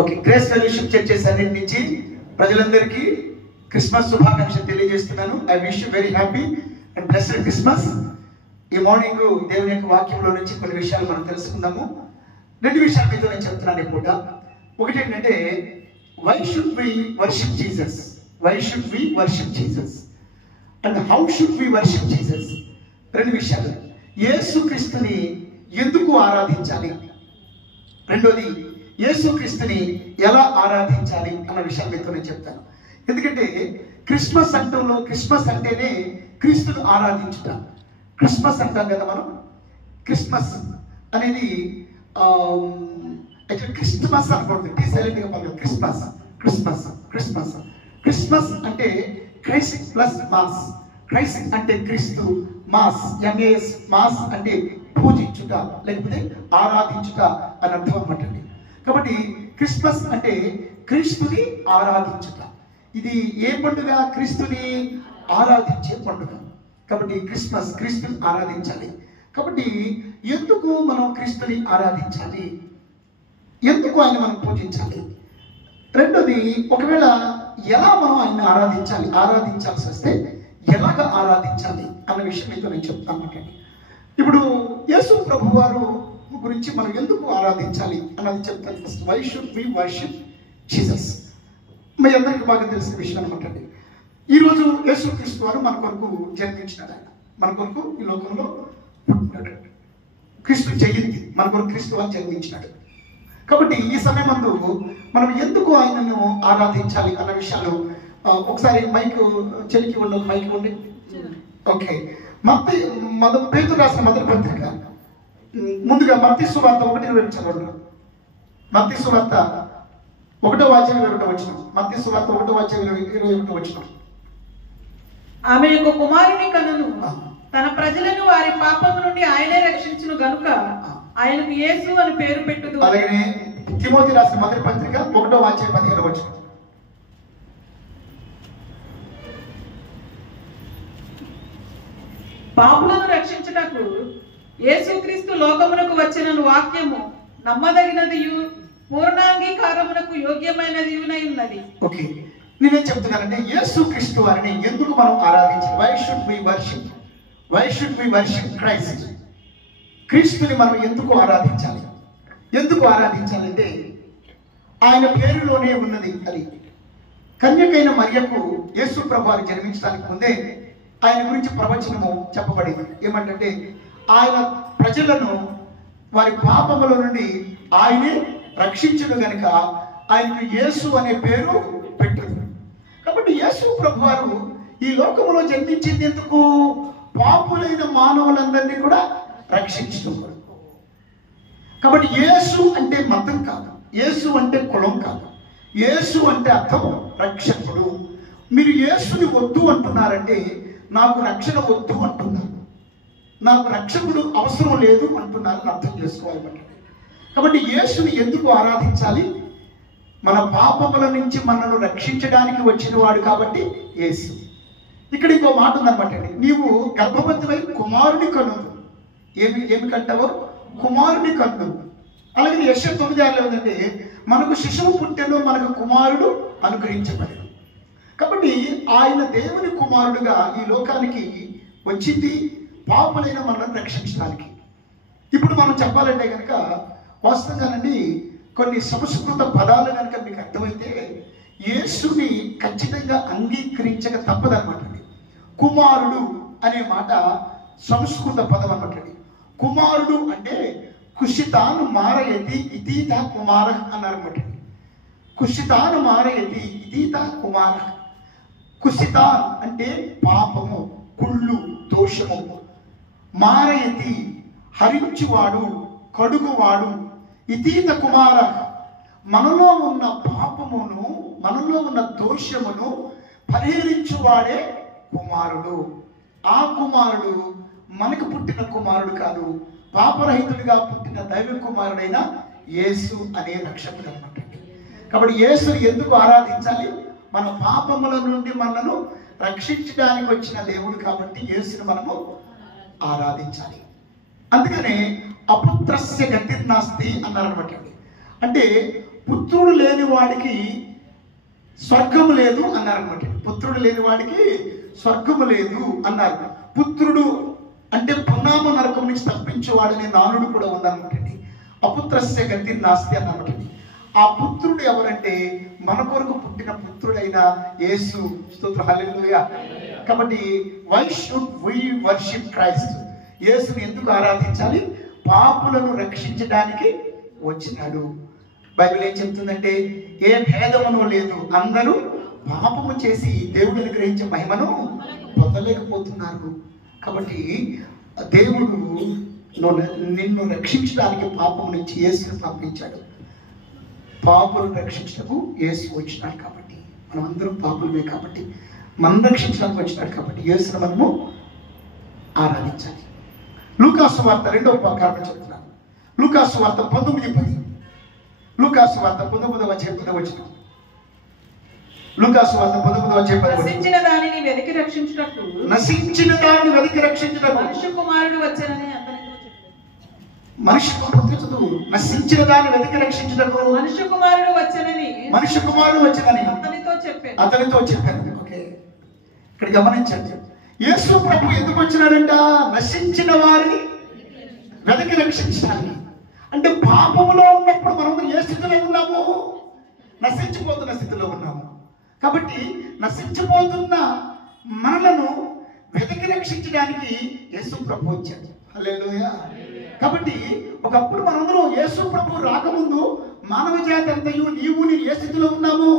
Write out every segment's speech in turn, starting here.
Okay, grace fellowship churches అన్నిటి నుంచి ప్రజలందరికీ క్రిస్మస్ శుభాకాంక్షలు తెలియజేస్తున్నాను. I wish you very happy and blessed Christmas. ఈ మార్నింగ్ దేవుని యొక్క వాక్యంలో నుంచి కొన్ని విషయాలు మనం తెలుసుకుందాము. 2 విషయాలు మీతో నేను చెప్తున్నాను ఇప్పుడు. ఒకటి ఏంటంటే, why should we worship Jesus, why should we worship Jesus and how should we worship Jesus. 2 విషయాలు. యేసుక్రీస్తుని ఎందుకు ఆరాధించాలి, రెండోది యేసుక్రీస్తుని ఎలా ఆరాధించాలి అన్న విషయాలు మీతో నేను చెప్తాను. ఎందుకంటే క్రిస్మస్ అంటేనే క్రీస్తును ఆరాధించుట. క్రిస్మస్ అంటాం కదా మనం. క్రిస్మస్ అనేది క్రిస్మస్ అనకూడదు, టీ సైలెంట్గా పర్లేదు. క్రిస్మస్ క్రిస్మస్ క్రిస్మస్ క్రిస్మస్ అంటే క్రైస్ట్ ప్లస్ మాస్. క్రైస్ట్ అంటే క్రీస్తు, మాస్ ఎంఏఎస్, మాస్ అంటే పూజించుట లేకపోతే ఆరాధించుట అని అర్థం అన్నమాట. కాబట్టి క్రిస్మస్ అంటే క్రీస్తుని ఆరాధించుట. ఇది ఏ పండుగ? క్రీస్తుని ఆరాధించే పండుగ. కాబట్టి క్రిస్మస్ క్రీస్తుని ఆరాధించాలి. కాబట్టి ఎందుకు మనం క్రీస్తుని ఆరాధించాలి, ఎందుకు ఆయన మనం పూజించాలి? రెండోది, ఒకవేళ ఎలా మనం ఆయన ఆరాధించాల్సి వస్తే ఎలాగ ఆరాధించాలి అన్న విషయం మీతో నేను చెప్తాను. ఇప్పుడు యేసు ప్రభు వారు గురించి మనం ఎందుకు ఆరాధించాలి అన్నది చెప్తాను. First, why should we worship Jesus. మీ అందరికీ బాగా తెలిసిన విషయం అనమాట. ఈరోజు యేసుక్రీస్తు వారు మన కొరకు జన్మించినాడు. ఆయన మన కొరకు ఈ లోకంలో పుట్టినాడు. క్రీస్తు జయంతి, మన కొరకు క్రీస్తు వారు జన్మించినాడు. కాబట్టి ఈ సమయమందు మనం ఎందుకు ఆయనను ఆరాధించాలి అన్న విషయాలు ఒకసారి మైక్ చెలికి ఉండి మైక్ ఉండి. ఓకే, పేతురు రాసిన మొదటి పత్రిక, ముందుగా మత్తయి సువార్త 1:20 చదవండి. మత్తయి సువార్త 1:21. మత్తయి సువార్త 1:21. ఆమె యొక్క కుమారుని కనును, తన ప్రజలను వారి పాపము నుండి ఆయనే రక్షించును గనుక ఆయనకు యేసు అని పేరు పెట్టుదు. అలాగే తిమోతి రాసిన మొదటి పత్రిక 1:15. పాపులను రక్షించుటకు యేసుక్రీస్తు లోకమునకు వచ్చిన వాక్యము నమ్మదగినదియు పూర్ణాంగీకారమునకు యోగ్యమైనదియునై ఉన్నది. ఓకే, నేనేం చెప్తున్నానంటే, యేసుక్రీస్తు వారిని ఎందుకు మనం ఆరాధించాలి? Why should we worship, why should we worship Christ. క్రీస్తుని మనం ఎందుకు ఆరాధించాలి? ఎందుకు ఆరాధించాలంటే ఆయన పేరులోనే ఉన్నది అది. కన్యకైన మరియకు యేసు ప్రభు వారు జన్మించడానికి ముందే ఆయన గురించి ప్రవచనము చెప్పబడింది. ఏమంటే, ఆయన ప్రజలను వారి పాపముల నుండి ఆయనే రక్షించును గనుక ఆయనకు యేసు అనే పేరు పెట్టింది. కాబట్టి యేసు ప్రభు వారు ఈ లోకములో జన్మించింది ఎందుకు? పాపులైన మానవులందరినీ కూడా రక్షించుతున్నాడు. కాబట్టి యేసు అంటే మతం కాదు, యేసు అంటే కులం కాదు, యేసు అంటే అర్థం రక్షకుడు. మీరు యేసుని వద్దు అంటున్నారంటే నాకు రక్షణ వద్దు అంటున్నారు, నాకు రక్షకుడు అవసరం లేదు అంటున్నారని అర్థం చేసుకోవాలి. కాబట్టి యేసుని ఎందుకు ఆరాధించాలి? మన పాపముల నుంచి మనను రక్షించడానికి వచ్చిన వాడు కాబట్టి యేసు. ఇక్కడ ఇంకో మాట ఉందన్నమాట. నీవు గర్భవతివై కుమారుని కను. ఏమి కంటావో? కుమారుని కను. అలాగే యెషయా 9:6 ఉందంటే, మనకు శిశువు పుట్టెను, మనకు కుమారుడు అనుగ్రహించబడెను. కాబట్టి ఆయన దేవుని కుమారుడుగా ఈ లోకానికి వచ్చింది పాపులైన మనల్ని రక్షించడానికి. ఇప్పుడు మనం చెప్పాలంటే కనుక వాస్తవంగానండి, కొన్ని సంస్కృత పదాలు కనుక మీకు అర్థమైతే యేసుని ఖచ్చితంగా అంగీకరించక తప్పదన్నమాట. కుమారుడు అనే మాట సంస్కృత పదం అన్నమాట. కుమారుడు అంటే కుషితాను మారయతి ఇతీత కుమార అన్నారన్నమాట. కుషితాను మారయతి ఇతీత కుమార. కుషితాన్ అంటే పాపము, కుళ్ళు, దోషము. మారయతి హరించువాడు, కడుగువాడు. ఇతీత కుమార మనలో ఉన్న పాపమును, మనలో ఉన్న దోషమును పరిహరించువాడే కుమారుడు. ఆ కుమారుడు మనకు పుట్టిన కుమారుడు కాదు, పాపరహితుడిగా పుట్టిన దైవ కుమారుడైన యేసు అనే రక్షకుడు అన్నమాట. కాబట్టి యేసుని ఎందుకు ఆరాధించాలి? మన పాపముల నుండి మనను రక్షించడానికి వచ్చిన దేవుడు కాబట్టి యేసుని మనము ఆరాధించాలి. అందుకనే అపుత్రస్య గతిర్నాస్తి అన్నారనమాట. అంటే పుత్రుడు లేని వాడికి స్వర్గము లేదు అన్నారు అనమాట. పుత్రుడు లేని వాడికి స్వర్గము లేదు అన్నారు. పుత్రుడు అంటే పున్నామ నరకం నుంచి తప్పించేవాడనే నానుడు కూడా ఉందన్నమాటండి. అపుత్రస్య గతి నాస్తి అన్నమాటండి. ఆ పుత్రుడు ఎవరంటే మన కొరకు పుట్టిన పుత్రుడైన యేసు. స్తోత్రం, హల్లెలూయా. కాబట్టి why should we worship Christ? యేసుని ఎందుకు ఆరాధించాలి? పాపులను రక్షించడానికి వచ్చినాడు. బైబిల్ ఏం చెప్తుందంటే ఏ భేదమును లేదు, అందరూ పాపము చేసి దేవుడిని గ్రహించే మహిమను పొందలేకపోతున్నారు. కాబట్టి దేవుడు నిన్ను రక్షించడానికి పాపం నుంచి యేసుని పంపించాడు. పాపులను రక్షించడానికి యేసు వచ్చినాడు. కాబట్టి మనం అందరం పాపులమే. కాబట్టి మనం రక్షించడానికి వచ్చినాడు. కాబట్టి యేసుని మనము ఆరాధించాలి. లూకాసు వార్త 2వ కారణం చెప్తున్నాను. లూకాసు వార్త 19:10. లూకాసు వార్త 19వ అధ్యాయం 10వ వచనం. లూకాసు వార్త 19వ అధ్యాయం 10వ వచనం. నశించిన దానిని వెతికి రక్షించుటకు మనుష్య కుమారుడు వచ్చానని అతనితో చెప్పాడు. మనుష్య నశించిన దాన్ని వెతికి రక్షించుటకు మనుష్య కుమారుడు వచ్చానని అతనితో చెప్పాను. ఓకే, ఇక్కడ గమనించండి. యేసు ప్రభు ఎందుకు వచ్చినాడంట? నశించిన వారిని వెతికి రక్షించడానికి. అంటే పాపములో ఉన్నప్పుడు మనం ఏ స్థితిలో ఉన్నాము? నశించిపోతున్న స్థితిలో ఉన్నాము. కాబట్టి నశించిపోతున్న మనలను వెతికి రక్షించడానికి యేసు ప్రభు వచ్చాడు. హల్లెలూయా. కాబట్టి ఒకప్పుడు మనందరం యేసు ప్రభు రాకముందు మానవ జాతి అంతయు నేను ఏ స్థితిలో ఉన్నాము?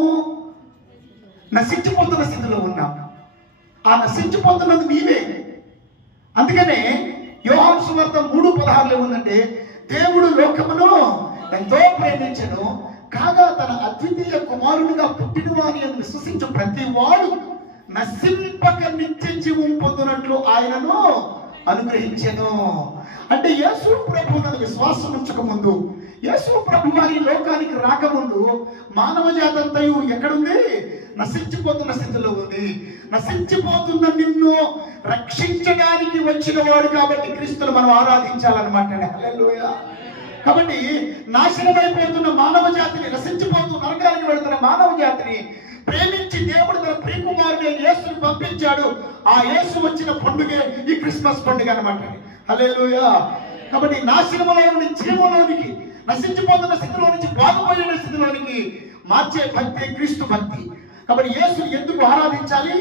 నశించిపోతున్న స్థితిలో ఉన్నాము. ఆ నశించిపోతున్నది నీవే. అందుకనే యోహాను సువార్త 3:16 ఏముందంటే, దేవుడు లోకమును ఎంతో ప్రేమించెను కాగా తన అద్వితీయ కుమారునిగా పుట్టిన వాని అని విశ్వసించు ప్రతి వాడు నశింపక నిత్య జీవం పొందినట్లు ఆయనను అనుగ్రహించెను. అంటే యేసు ప్రభువునందు విశ్వాసం ఉంచక ముందు, యేసు ప్రభు వారి లోకానికి రాకముందు మానవ జాతి అంతయు ఎక్కడుంది? నశించిపోతున్న స్థితిలో ఉంది. నశించిపోతున్న నిన్ను రక్షించడానికి వచ్చిన వాడు కాబట్టి క్రీస్తును మనం ఆరాధించాలన్నమాట. హల్లెలూయా. కాబట్టి నాశనమైపోతున్న మానవ జాతిని, నశించిపోతూ నరకానికి వెళుతున్న మానవ జాతిని ప్రేమించి దేవుడు తన ప్రియకుమారుని యేసుని పంపించాడు. ఆ యేసు వచ్చిన పండుగే ఈ క్రిస్మస్ పండుగ అన్నమాట. హల్లెలూయా. కాబట్టి నాశనములో నుండి జీవంలోనికి, నశించిపోతున్న స్థితిలో నుంచి బాగుపోయిన స్థితిలోనికి మార్చే భక్తి క్రీస్తు భక్తి. కాబట్టి యేసుని ఎందుకు ఆరాధించాలి?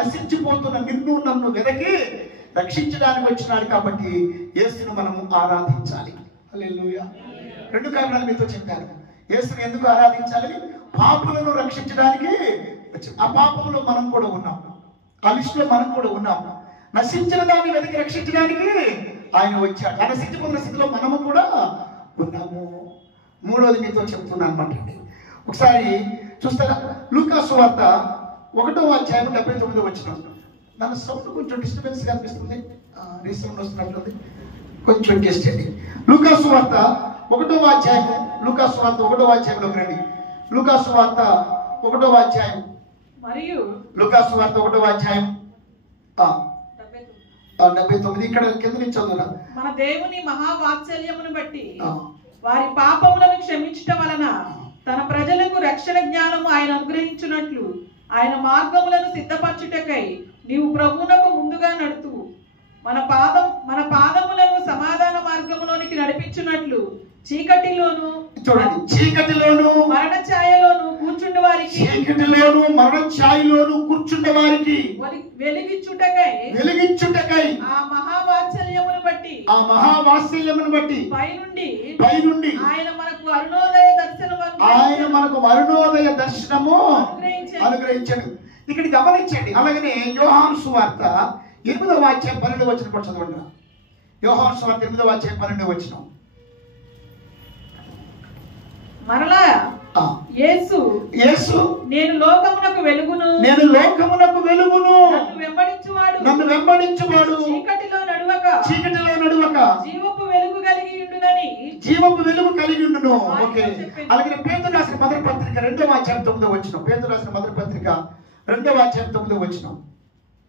నశించిపోతున్న నిన్ను నన్ను వెదకి రక్షించడానికి వచ్చినాడు కాబట్టి యేసును మనము ఆరాధించాలి. హల్లెలూయా. 2 కారణాలు మీతో చెప్పాను. యేసుని ఎందుకు ఆరాధించాలి? పాపులను రక్షించడానికి. ఆ పాపంలో మనం కూడా ఉన్నాం, ఆ లిస్టులో మనం కూడా ఉన్నాం. నశించిన దాన్ని వెతికి రక్షించడానికి ఆయన వచ్చాడు. ఆ నశించిపోతున్న స్థితిలో మనము కూడా ఉన్నాము. 3వది మీతో చెప్తున్నాను అనమాట. ఒకసారి చూస్తారా? లూకాసు వార్త 1వ అధ్యాయం 79వ వచనం. నన్ను సౌండ్ కొంచెం డిస్టర్బెన్స్ కనిపిస్తుంది, రీసౌండ్ వస్తున్నట్లుంది, కొంచెం అడ్జస్ట్ చేయండి. లూకాసు వార్త 1వ అధ్యాయం, లూకాసు వార్త 1వ అధ్యాయంలోకి రండి. లూకాసు వార్త 1వ అధ్యాయం మరియు లూకాసు వార్త 1వ అధ్యాయం 79. ఇక్కడ కింద నుంచి చదువురా. మన దేవుని మహావాత్సల్యమును బట్టి వారి పాపములను క్షమించటం వలన తన ప్రజలకు రక్షణ జ్ఞానము ఆయన అనుగ్రహించున్నట్లు ఆయన మార్గములను సిద్ధపరచుటకై నీవు ప్రభువునకు ముందుగా నడుతూ మన పాదములను సమాధాన మార్గములోనికి నడిపించున్నట్లు చీకటిలోను మరణ ఛాయలోను కూర్చుండే వారికి వెలిగించుటకై ఆ మహావాత్సల్యమును బట్టి పైనుండి ఆయన మనకు అరుణోదయ దర్శనము అనుగ్రహించాడు. ఇక్కడ గమనించండి. అలాగనే యోహాను సువార్త 8వ అధ్యాయం 12వ వచనం కూడా చదవండి. యోహాను సువార్త 8వ అధ్యాయం 12వ వచనం. మరలా యేసు నేను లోకమునకు వెలుగును నన్ను వెంబడించువాడు చీకటిలో నడువక జీవపు వెలుగు కలిగి ఉండును. ఓకే. అలాగే పేతురు రాసిన మొదటి పత్రిక 2వ అధ్యాయం 9వ వచనం. పేతురు రాసిన మొదటి పత్రిక 2వ అధ్యాయం 9వ వచనం.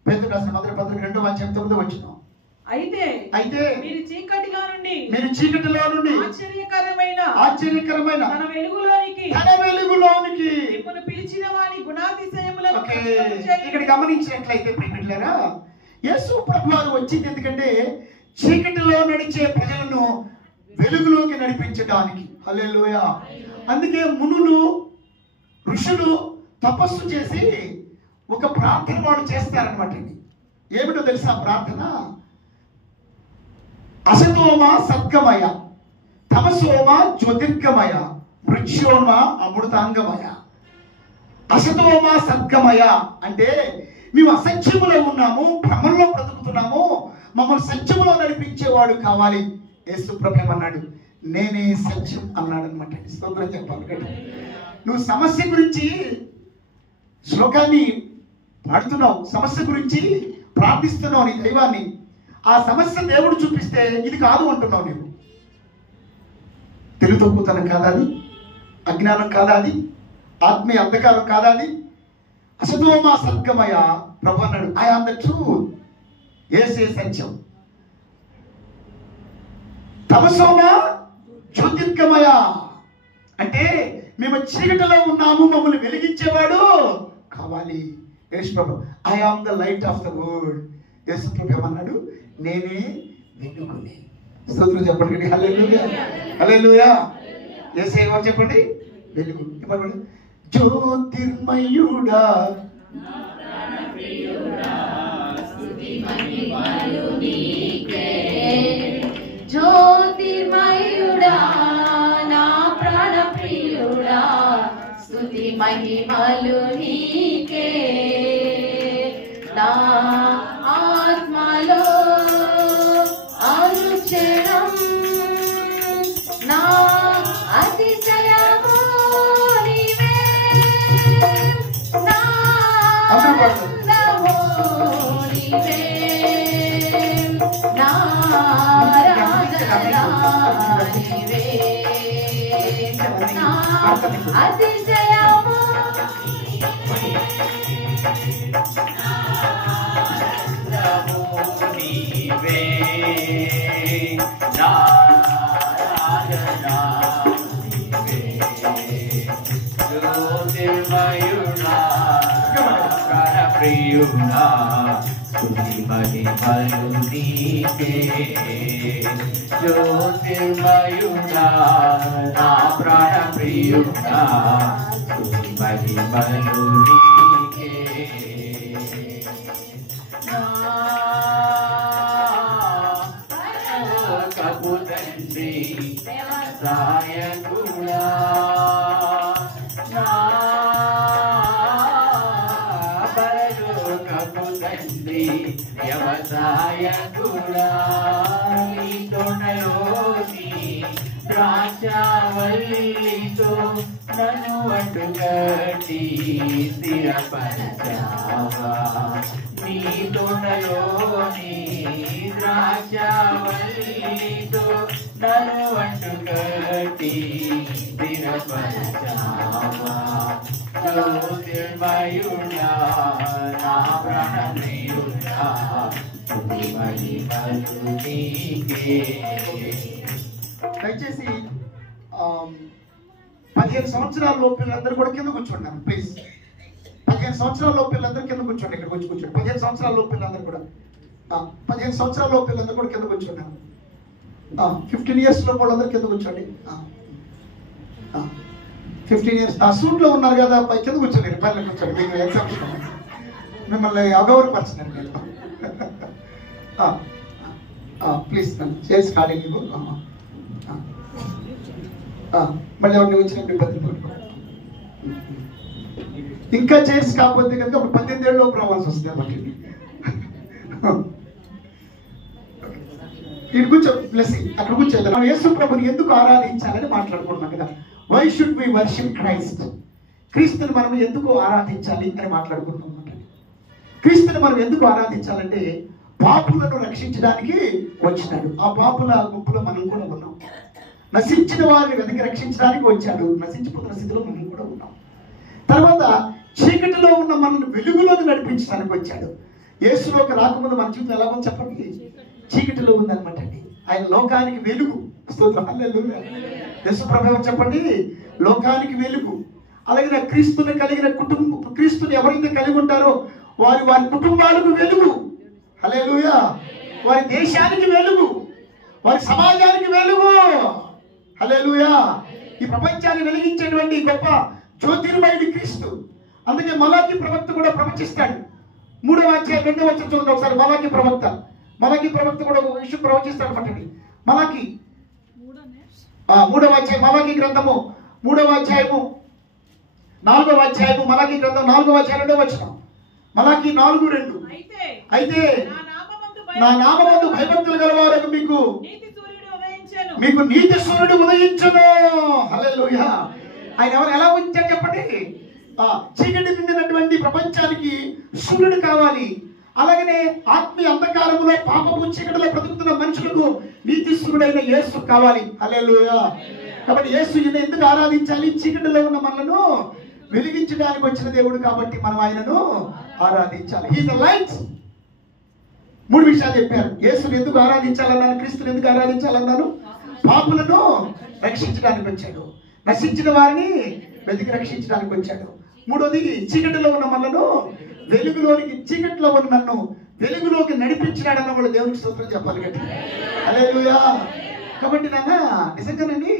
పేతురు రాసిన మొదటి పత్రిక 2వ అధ్యాయం 9వ వచనం. అయితే అయితే మీరు చీకటిలో నుండి ఆశ్చర్యకరమైన తన వెలుగులోనికి మిమ్మల్ని పిలిచిన వారి గుణాతిశయములను ఇక్కడ గమనించినట్లయితే ప్రియమిత్రులారా, యేసు ప్రభువారు వచ్చింది ఎందుకంటే చీకటిలో నడిచే ప్రజలను వెలుగులోకి నడిపించడానికి. హల్లెలూయా. అందుకే మునులు ఋషులు తపస్సు చేసి ఒక ప్రార్థన వాళ్ళు చేస్తారనమాట. ఏమిటో తెలుసా ప్రార్థన? అసతోమ సద్గమయ, తమసోమ జ్యోతిర్గమయ, మృత్యోమ అమృతాంగమయ. అసతోమ సద్గమయ అంటే మేము అసత్యములో ఉన్నాము, భ్రమంలో బ్రతుకుతున్నాము, మమ్మల్ని సత్యములో నడిపించేవాడు కావాలి. యేసు ప్రభు అన్నాడు, నేనే సత్యం అన్నాడు అనమాట. స్తోత్రం చెప్పాలి. నువ్వు సమస్య గురించి శ్లోకాన్ని పాడుతున్నావు, సమస్య గురించి ప్రార్థిస్తున్నావు నీ దైవాన్ని. ఆ సమస్య దేవుడు చూపిస్తే ఇది కాదు అంటున్నావు. నీవు తెలుగు తక్కువతనం కాదా అది? అజ్ఞానం కాదా అది? ఆత్మీయ అంధకారం కాదా అది? అసతోమ సద్గమయ ప్రభు అన్నాడు, ఐ ఆమ్ ద ట్రూత్, యేసే సత్యం. తమసోమ జ్యోతిర్గమయ అంటే మేము చీకటిలో ఉన్నాము, మమ్మల్ని వెలిగించేవాడు కావాలి. యేసు ప్రభు, I am the light of the world. యేసు ప్రభు ఏమన్నాడు, నేనే వెలుగుని. స్తోత్రం చెప్పండి. హల్లెలూయా, హల్లెలూయా. యేసు ఎవరు చెప్పండి? వెలుగు. చెప్పండి. జ్యోతిర్మయుడా జ్యోతిర్మయుడా నా ప్రాణ ప్రియుడా, స్తుతి మహిమలు నీకే. నా ఆత్మలో అనుక్షణం నా అతిశయము నీవే, నా ఆనందము నీవే, నా నీవే, నా అతిశయము నీవే, నా ఆరాధనా నీవే. జ్యోతిర్మయుడా ప్రాణప్రియుడా, స్తుతి మహిమలు నీకే. జ్యోతిర్మయుడా నా ప్రాణప్రియుడా, స్తుతి మహిమలు నీకే. కపు తండ్రి వ్యవసాయకుడా, పరలోకపు తండ్రి వ్యవసాయకుడా, నీ తొడలోని ద్రాక్షావల్లితో నన్ను అడ్డుగట్టి స్థిరపరచావా. నీ తోటలోని ద్రాక్షావల్లితో నన్ను అడ్డుగట్టి స్థిరపరచావా. జ్యోతిర్మయుడా నా ప్రాణప్రియుడా, స్తుతి మహిమలు నీకే. దయచేసి 15 సంవత్సరాల లోపు పిల్లలందరూ కూడా కింద కూర్చోండి ప్లీజ్. 15 సంవత్సరాల లోపు పిల్లలందరూ కింద కూర్చోండి. ఇక్కడ వచ్చి కూర్చోండి. 15 సంవత్సరాల లోపు పిల్లలందరూ కూడా 15 సంవత్సరాల లోపు పిల్లలందరూ కూడా కింద కూర్చోండి. 15 ఇయర్స్ లోపు వాళ్ళందరూ కింద కూర్చోండి. 15 ఇయర్స్ సూట్లో ఉన్నారు కదా, పై కింద కూర్చోండి. పైన కూర్చోండి. మీకు ఎగ్జామ్స్ మిమ్మల్ని అగౌరవపరచినారు మీరు. ప్లీజ్ నన్ను చేసి కాడి నీకు మళ్ళీ ఎవరిని వచ్చినప్పుడు ఇబ్బంది పడుకో. ఇంకా చేసి కాకపోతే కనుక అప్పుడు 18 ఏళ్ళ లోపు రావాల్సి వస్తుంది అన్నమాట. ఇక్కడ కూర్చో బ్లెస్సింగ్, అక్కడ కూర్చోద్దాం. మనం యేసు ప్రభుని ఎందుకు ఆరాధించాలని మాట్లాడుకుంటున్నాం కదా. Why should we worship Christ? క్రీస్తుని మనం ఎందుకు ఆరాధించాలి అని మాట్లాడుకుంటున్నాం అన్నమాట. క్రీస్తుని మనం ఎందుకు ఆరాధించాలంటే పాపులను రక్షించడానికి వచ్చినాడు. ఆ పాపుల గుంపులో మనం కూడా ఉన్నాం. నశించిన వారిని వెతికి రక్షించడానికి వచ్చాడు. నశించిపోతున్న స్థితిలో మనం కూడా ఉన్నాం. తర్వాత చీకటిలో ఉన్న మనల్ని వెలుగులోకి నడిపించడానికి వచ్చాడు. యేసులోకి రాకముందు మన జీవితం ఎలా ఉందో చెప్పండి. చీకటిలో ఉందన్నమాట అండి. ఆయన లోకానికి వెలుగు. స్తోత్రం, హల్లెలూయా. యేసు ప్రభువు చెప్పండి, లోకానికి వెలుగు. అలాగే క్రీస్తుని కలిగిన క్రీస్తుని ఎవరైతే కలిగి ఉంటారో వారి వారి కుటుంబాలకు వెలుగు. హల్లెలూయా. వారి దేశానికి వెలుగు, వారి సమాజానికి వెలుగు. హల్లెలూయా. ఈ ప్రపంచాన్ని వెలిగించేటువంటి గొప్ప జ్యోతిర్మయుడి క్రీస్తు. అందుకే మలాకి ప్రవక్త కూడా ప్రవచిస్తాడు. 3వ అధ్యాయం 2వ వచనం చూడండి ఒకసారి. మలాకి ప్రవక్త కూడా ఒక విషయం ప్రవచిస్తాడు పట్టండి. మలాకి 3వ అధ్యాయం, మలాకి గ్రంథము 3వ అధ్యాయము 4వ అధ్యాయము, మలాకి గ్రంథం 4వ అధ్యాయం 2వ వచనం. మలాకి 4:2. అయితే నా నామమందు భయభక్తులు గలవారు మీకు నీతి సూర్యుడు ఉదయించును. హల్లెలూయా. ఆయన ఎవరు ఎలా ఉంచారు చెప్పండి? చీకటి నిండినటువంటి ప్రపంచానికి సూర్యుడు కావాలి. అలాగనే ఆత్మీయ అంధకారంలో పాపపు చీకటిలో బ్రతుకుతున్న మనుషులకు నీతి సూర్యుడైన యేసు కావాలి. హల్లెలూయా. కాబట్టి యేసు ఎందుకు ఆరాధించాలి? చీకటిలో ఉన్న మనలను వెలిగించడానికి వచ్చిన దేవుడు కాబట్టి మనం ఆయనను ఆరాధించాలి. He is the light. 3 విషయాలు చెప్పారు. యేసుని ఎందుకు ఆరాధించాలన్నాను, క్రీస్తుని ఎందుకు ఆరాధించాలన్నాను? పాపులను రక్షించడానికి వచ్చాడు, నశించిన వారిని వెతికి రక్షించడానికి వచ్చాడు. 3వది, చీకటిలో ఉన్న మనను వెలుగులోనికి, చీకటిలో ఉన్న నన్ను వెలుగులోకి నడిపించినాడన్న వాళ్ళు దేవునికి స్తోత్రం చెప్పాలి గట్టి. హల్లెలూయా. కాబట్టి నాన్న నిజంగానండి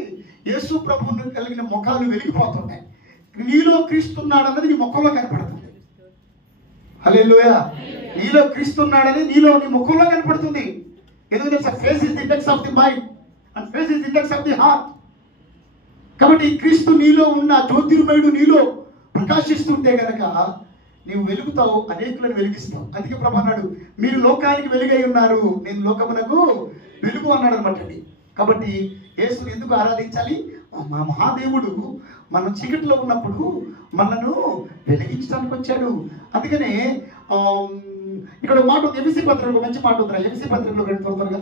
యేసు ప్రభువుని కలిగిన ముఖాలు వెలిగిపోతున్నాయి. నీలో క్రీస్తున్నాడన్నది నీ ముఖంలో కనపడుతుంది. హల్లెలూయా. నీలో క్రీస్తున్నాడని నీలో నీ ముఖంలో కనపడుతుంది. ఎందుకంటే face is the index of the mind and face is the index of the heart. కాబట్టి క్రీస్తు నీలో ఉన్న జ్యోతిర్మయుడు నీలో ప్రకాశిస్తుంటే గనక నీవు వెలుగుతావు, అనేకులను వెలిగిస్తావు. అందుకే ప్రభు అన్నాడు, మీరు లోకానికి వెలుగై ఉన్నారు, నేను లోకమునకు వెలుగు అన్నాడు అనమాట. కాబట్టి యేసుని ఎందుకు ఆరాధించాలి? మా మహాదేవుడు మనం చీకటిలో ఉన్నప్పుడు మనను వెలిగించడానికి వచ్చాడు. అందుకనే ఇక్కడ మాట ఉంది, ఎఫెసీ పత్రికలో ఒక మంచి మాట ఉంది. ఎఫెసీ పత్రికలో త్వరగా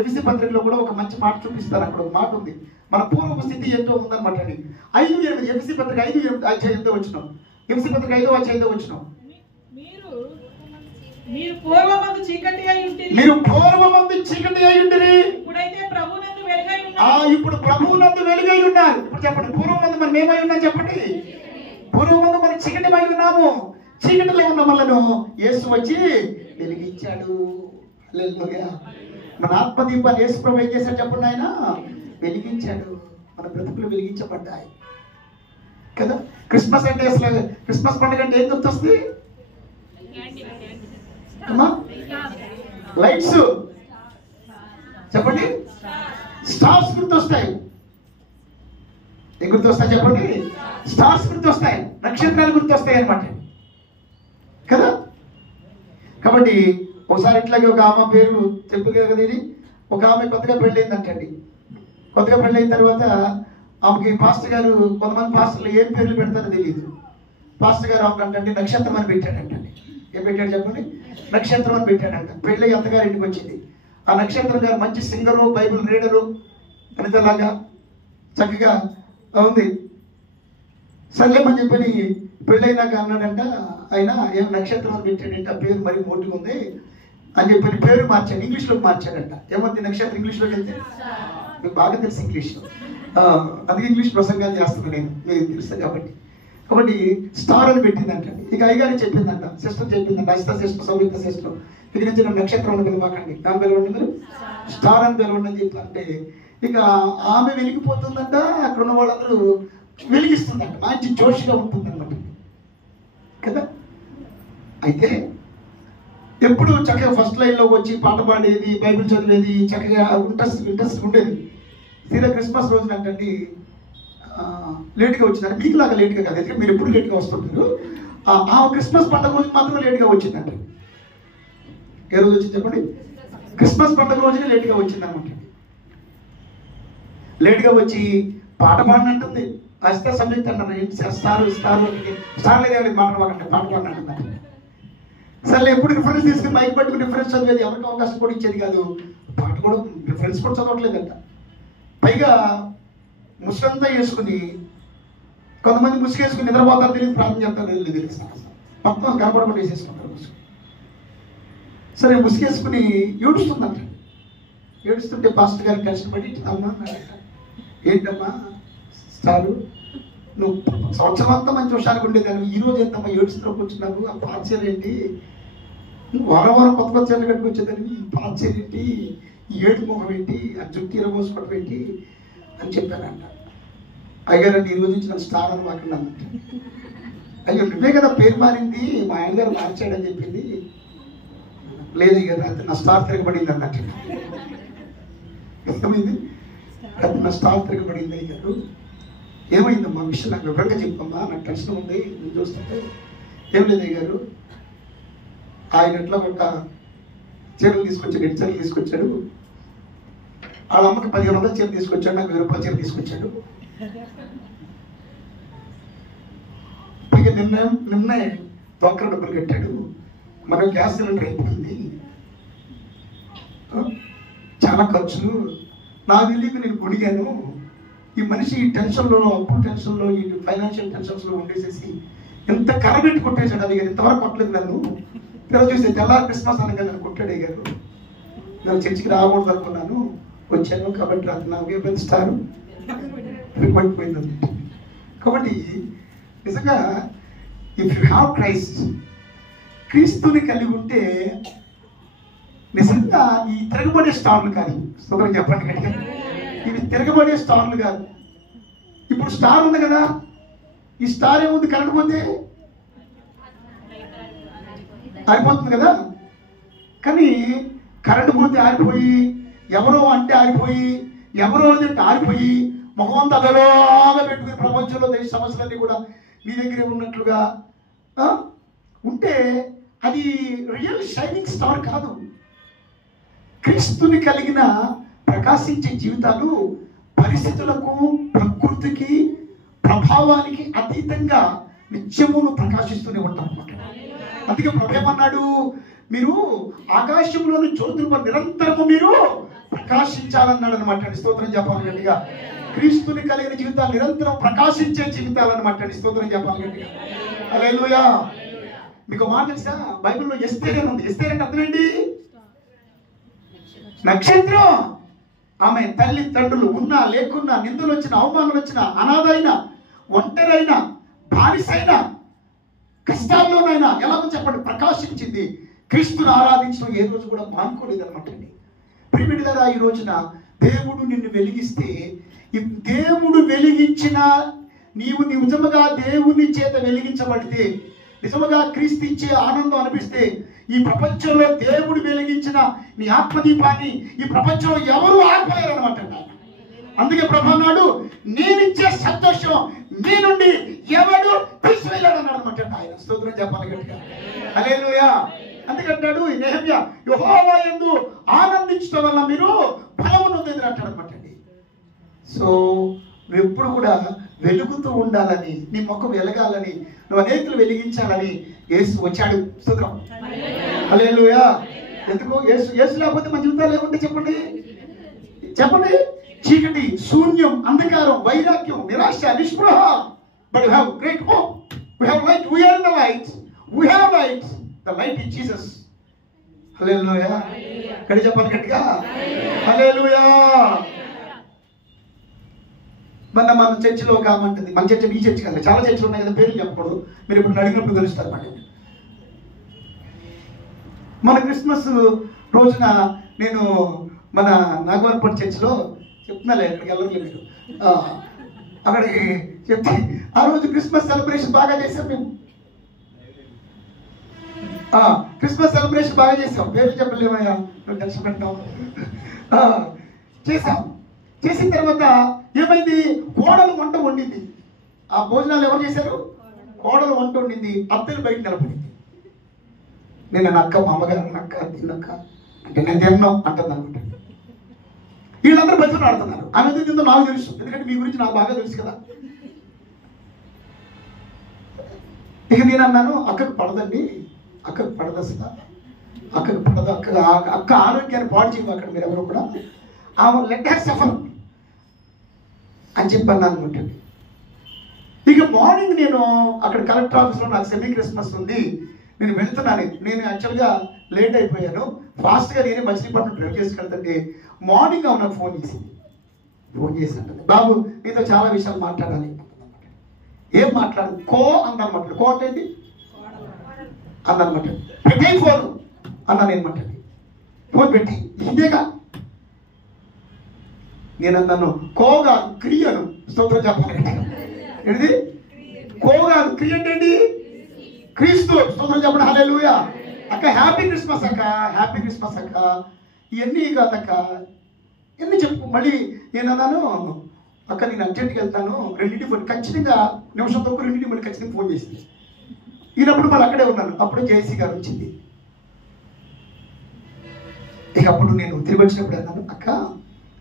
ఎఫెసీ పత్రికలో కూడా ఒక మంచి మాట చూపిస్తారు. అక్కడ ఒక మాట ఉంది, మన పూర్వపు స్థితి ఏంటో ఉందన్నమాట అండి. 5:8 ఎఫెసీ పత్రిక 5:8 అధ్యాయం 8వ వచనం. ఎఫెసీ పత్రిక 5వ అధ్యాయం 8వ వచనం. మీరు పూర్వమందు చీకటి అయి ఉంటిరి, ఇప్పుడైతే ప్రభువునందు వెలుగై ఉన్నారు. ఇప్పుడు ప్రభువునందు వెలుగై ఉన్నారు. ఇప్పుడు చెప్పండి, పూర్వమందు మనం ఏమై ఉన్నాం చెప్పండి? పూర్వమందు మనం చీకటిమై ఉన్నాము. చీకటిలో ఉన్న మనను యేసు వచ్చి వెలిగించాడు. హల్లెలూయా. మన ఆత్మదీపాన్ని యేసు ప్రభు ఏం చేశాడు చెప్పండి? ఆయన వెలిగించాడు. మన బ్రతుకులు వెలిగించబడ్డాయి కదా. క్రిస్మస్ అంటే అసలు క్రిస్మస్ పండుగ అంటే ఏం గుర్తొస్తుంది? లైట్స్ చెప్పండి, స్టార్స్ గుర్తొస్తాయి. ఏం గుర్తొస్తాయి చెప్పండి? స్టార్స్ గుర్తొస్తాయి, నక్షత్రాలు గుర్తొస్తాయి అన్నమాట కదా. కాబట్టి ఒకసారి ఇట్లాగే ఒక ఆమె పేరు చెప్పు కదా, ఇది ఒక ఆమె కొత్తగా పెళ్ళయిందంటండి. కొత్తగా పెళ్ళైన తర్వాత ఆమెకి పాస్టర్ గారు, కొంతమంది పాస్టర్లు ఏం పేర్లు పెడతారో తెలియదు. పాస్టర్ గారు ఆమెకంటే నక్షత్రం అని పెట్టాడంటండి. ఏం పెట్టాడు చెప్పండి? నక్షత్రం అని పెట్టాడంట. పెళ్ళి అత్తగారి ఇంటికి వచ్చింది. ఆ నక్షత్రం గారు మంచి సింగరు, బైబిల్ రీడరు, అనితలాగా చక్కగా ఉంది. సర్లేమని చెప్పని పెళ్ళైనాక అన్నాడంట ఆయన, ఏం నక్షత్రం అని పెట్టాడంట, పేరు మరి మోటుగా ఉంది అని చెప్పని పేరు మార్చాడు, ఇంగ్లీష్లోకి మార్చాడంట. ఏమంది నక్షత్రం ఇంగ్లీష్లోకి వెళ్తే? మీకు బాగా తెలుసు ఇంగ్లీష్, అందుకే ఇంగ్లీష్ ప్రసంగాలు చేస్తున్నాను నేను, మీకు తెలుసు కాబట్టి. కాబట్టి స్టార్ అని పెట్టిందంట. ఇక అయ్యగారికి చెప్పిందంట, సిస్టర్ చెప్పిందంట, అస్త సిస్టర్, సంయుక్త సిస్టర్, ఇక నుంచి నక్షత్రం అని పిలవకండి, దాని పిలవండి మీరు స్టార్ అని పిలవండి అని చెప్పి అంటే, ఇక ఆమె వెలిగిపోతుందంట, అక్కడ ఉన్న వాళ్ళందరూ వెలిగిస్తుందంట, మంచి జోష్గా ఉంటుందన్నమాట కదా. అయితే ఎప్పుడు చక్కగా ఫస్ట్ లైన్లోకి వచ్చి పాట పాడేది, బైబిల్ చదివేది, చక్కగా ఇంట్రెస్ట్ ఉండేది. తీరా క్రిస్మస్ రోజున అంటే లేట్గా వచ్చిందంటే, మీకులాగా లేట్గా కాదు, ఎందుకంటే మీరు ఎప్పుడు లేట్గా వస్తుంటారు. ఆ క్రిస్మస్ పండుగ రోజు మాత్రం లేట్గా వచ్చిందంట. ఏ రోజు వచ్చింది చెప్పండి? క్రిస్మస్ పండుగ రోజునే లేట్గా వచ్చింది అనమాట. లేట్గా వచ్చి పాట పాడినట్టుంది. అస్త సంయుక్త అన్నారు, స్టార్ లేదు మాట పాడండి, పాట పాడినట్టుందంట. సరే ఎప్పుడు రిఫరెన్స్ తీసుకుని మైక్ పట్టుకుని రిఫరెన్స్ చదివేది, ఎవరికి అవకాశం కూడా ఇచ్చేది కాదు. పాట కూడా రిఫరెన్స్ కూడా చదవట్లేదంట. పైగా ముసుగంతా వేసుకుని, కొంతమంది ముసుగేసుకుని నిద్రపోతారు తెలియదు, ప్రార్థన చేస్తారు తెలియదు, మొత్తం కనపడకుండా వేసేసుకుంటారు ముసుగు. సరే ముసుగేసుకుని ఏడుస్తుందంట. ఏడుస్తుంటే పాస్టర్ గారికి కష్టపడి అమ్మా ఏంటమ్మా స్టారు, నువ్వు సంవత్సరం అంతా మంచి హుషారుగా ఉండేదాన్ని, ఈ రోజు ఎంతమ్మా ఏడుస్తూ కూర్చున్నావు, ఆ పాచీలు ఏంటి, నువ్వు వారం వారం కొత్త కొత్త చీరలు కట్టుకొచ్చేదాన్ని, ఈ పాచీలు ఏంటి, ఈ ఏడు ముఖం ఏంటి, ఆ జుట్టు ఇరబోసుకోవడం ఏంటి అని చెప్పానంట. అయ్యారండి ఈ రోజు నుంచి నన్ను స్టార్ అని మాట్లాడినాను. అయ్యో నువ్వే కదా పేరు మారింది, మా ఆయన గారు మార్చాడని చెప్పింది. లేదు ఇక రాత్రి నా స్టార్ తిరగబడింది అన్నట్టు. ఏమైంది? రాత్రి నా స్టార్ తిరగబడింది అయ్యారు. ఏమైందమ్మా విషయం నాకు వివరంగా చెప్పమ్మా, నాకు టెన్షన్ ఉంది నేను చూస్తుంటే. ఏం లేదు అయ్యారు, ఆయన ఎట్లా ఒక చీరలు తీసుకొచ్చాడు, 2 చీరలు తీసుకొచ్చాడు. వాళ్ళ అమ్మకి 1500 చీర తీసుకొచ్చాడు, నాకు 1000 రూపాయల చీర తీసుకొచ్చాడు. ఇక నిన్నే తోకర డబ్బులు కట్టాడు, మన గ్యాస్ సిలిండర్ అయిపోయింది, చాలా ఖర్చులు, నాకు తెలియక నేను గుడిగాను. ఈ మనిషి ఈ టెన్షన్లో, అప్పు టెన్షన్లో, ఈ ఫైనాన్షియల్ టెన్షన్స్లో ఉండేసేసి ఎంత కరబెట్టి కొట్టేశాడు. అది ఇంతవరకు కొట్టలేదు నన్ను. పిల్లలు చూస్తే తెల్లారి క్రిస్మస్ అనగా నన్ను కొట్టాడు గారు. నేను చర్చికి రాకూడదు అనుకున్నాను, వచ్చాను కాబట్టి రాత్రి నాకు ఏమిస్తారు పడిపోయింది. కాబట్టి నిజంగా ఇఫ్ యు హ్యావ్ క్రైస్ట్, క్రీస్తుని కలిగి ఉంటే నిజంగా ఈ తిరగబడే స్టార్లు కాదు. స్తోత్రం చెప్పండి గట్టిగా. ఇవి తిరగబడే స్టార్లు కాదు. ఇప్పుడు స్టార్ ఉంది కదా, ఈ స్టార్ ఏముంది, కరెంట్ పోతే ఆరిపోతుంది కదా. కానీ కరెంట్ పోతే ఆరిపోయి, ఎవరో అంటే ఆరిపోయి, ఎవరో అంటే ఆరిపోయి, ముఖమంతా అదలోగా పెట్టుకుని ప్రపంచంలో దేశ సమస్యలన్నీ కూడా మీ దగ్గరే ఉన్నట్లుగా ఉంటే అది రియల్ షైనింగ్ స్టార్ కాదు. క్రీస్తుని కలిగిన ప్రకాశించే జీవితాలు పరిస్థితులకు, ప్రకృతికి, ప్రభావానికి అతీతంగా నిత్యమును ప్రకాశిస్తూనే ఉంటాం అన్నమాట. అందుకే ప్రభు ఏమన్నాడు, మీరు ఆకాశంలోని జ్యోతులు నిరంతరము మీరు ప్రకాశించాలన్నాడు అనమాట. స్తోత్రం చెప్పాలి గట్టిగా. క్రీస్తుని కలిగిన జీవితాలు నిరంతరం ప్రకాశించే జీవితాలు అనమాట. స్తోత్రం చెప్పాలి గట్టిగా. హల్లెలూయా. మీకు మాట తెలుసా, బైబిల్లో ఎస్తేర్ అని ఉంది. ఎస్తేర్ అంటే అర్థం ఏంటి? నక్షత్రం. ఆమె తల్లి తండ్రులు ఉన్నా లేకున్నా, నిందలు వచ్చిన, అవమానాలు వచ్చిన, అనాథ అయినా, ఒంటరైనా, బానిసైనా, కష్టాల్లోనైనా ఎలాగో చెప్పండి ప్రకాశించింది. క్రీస్తుని ఆరాధించడం ఏ రోజు కూడా మానుకోలేదు అనమాట అండి. ప్రియమిత్రులారా, ఈ రోజున దేవుడు నిన్ను వెలిగిస్తే, ఈ దేవుడు వెలిగించిన నీవు నిజముగా దేవుని చేత వెలిగించబడితే, నిజముగా క్రీస్తు ఇచ్చే ఆనందం అనిపిస్తే, ఈ ప్రపంచంలో దేవుడు వెలిగించిన నీ ఆత్మదీపాన్ని ఈ ప్రపంచంలో ఎవరు ఆర్పలేరు అనమాట. అందుకే ప్రభు అన్నాడు, నేనిచ్చే సంతోషం నీ నుండి ఎవడు తీసుకెళ్ళాడు అన్నాడు అనమాట ఆయన. స్తోత్రం చెప్పాలి గట్టిగా. హల్లెలూయా. అందుకంటాడు నెహెమ్యా, యెహోవా యందు ఆనందించడం వల్ల మీరు బలమును పొందుదురు అంటాడు అనమాట అండి. సో నువ్వు ఎప్పుడు కూడా వెలుగుతూ ఉండాలని, నీ ముఖం వెలగాలని, నువ్వు అనేకులు వెలిగించాలని యేసు వచ్చాడు. స్తోత్రం. హల్లెలూయా. ఎందుకు? యేసు లేకపోతే మన జీవితాలు లేకుంటే చెప్పండి, చెప్పండి. చీకటి, శూన్యం, అంధకారం, వైరాగ్యం, నిరాశ, నిస్పృహ. But you have great hope. We have light. We are in the light. We have light. The light is Jesus. Hallelujah. గట్టిగా చెప్పండి గట్టిగా. హల్లెలూయా. మన చర్చిలో ఒక ఆమంటుంది, మన చర్చ ఈ చర్చ కాదు, చాలా చర్చలు ఉన్నాయి కదా, పేర్లు చెప్పకూడదు, మీరు ఇప్పుడు అడిగినప్పుడు తెలుస్తారు అన్నమాట. మన క్రిస్మస్ రోజున నేను మన నాగవరపల్లి చర్చిలో చెప్తున్నాలే, అక్కడికి వెళ్ళలేదు మీరు, అక్కడికి చెప్తే ఆ రోజు క్రిస్మస్ సెలబ్రేషన్ బాగా చేసాం మేము. క్రిస్మస్ సెలబ్రేషన్ బాగా చేసాం. పేర్లు చెప్పలేమయ్యా, నువ్వు టెన్షన్ పెట్టాం. చేసాం. చేసిన తర్వాత ఏమైంది, కోడలు వంట వండింది. ఆ భోజనాలు ఎవరు చేశారు? కోడలు వంట వండింది. అత్తలు బయట నిలబడింది. నేను నా అక్క, మా అమ్మగారు అక్క తిన్నక్క అంటే నేను తిన్నాం అంటుంది అనమాట. వీళ్ళందరూ బయట ఆడుతున్నారు. ఆమె ఎందుకు తిందో నాకు తెలుసు, ఎందుకంటే మీ గురించి నాకు బాగా తెలుసు కదా. ఇక నేను అన్నాను, అక్కకు పడదండి, అక్కకు పడదు అసలు, అక్కకు పడదు, అక్క ఆరోగ్యాన్ని పాడు చేయవు అక్కడ మీరు ఎవరు కూడా, లెట్ హర్ సఫర్ అని చెప్పాను అనమాట. ఇక మార్నింగ్ నేను అక్కడ కలెక్టర్ ఆఫీస్లో నాకు సెమీ క్రిస్మస్ ఉంది, నేను వెళ్తున్నాను. నేను యాక్చువల్గా లేట్ అయిపోయాను. ఫాస్ట్గా నేనే మచిలీపట్నం డ్రైవ్ చేసుకెళ్తుంటే మార్నింగ్ ఆమె నాకు ఫోన్ చేసి అంటుంది, బాబు నీతో చాలా విషయాలు మాట్లాడాలి. ఏం మాట్లాడు? కో అందనమాట. కో అంటే ఏంటి అందనమాట. పెట్టి ఫోన్ అన్నాను అనమాట. ఫోన్ పెట్టి ఇదేగా నేను అన్నాను, కో కాదు క్రియను స్తోత్రం చెప్పాలి. ఏంటిది? కో కాదు క్రియ అంటే ఏంటి? క్రీస్తు. స్తోత్రం చెప్పండి. హల్లెలూయా. అక్క హ్యాపీ క్రిస్మస్ అక్క, హ్యాపీ క్రిస్మస్ అక్క. ఇవన్నీ కాదక్క, ఇవన్నీ చెప్పు. మళ్ళీ నేను అన్నాను, అక్క నేను అర్జెంట్కి వెళ్తాను, 2 ఫోన్ ఖచ్చితంగా నిమిషం తక్కువ 2 మళ్ళీ ఖచ్చితంగా ఫోన్ చేసింది. ఈయనప్పుడు మళ్ళీ అక్కడే ఉన్నాను. అప్పుడు జేసీ గారు వచ్చింది. ఇక అప్పుడు నేను తిరిగి వచ్చినప్పుడు అన్నాను, అక్క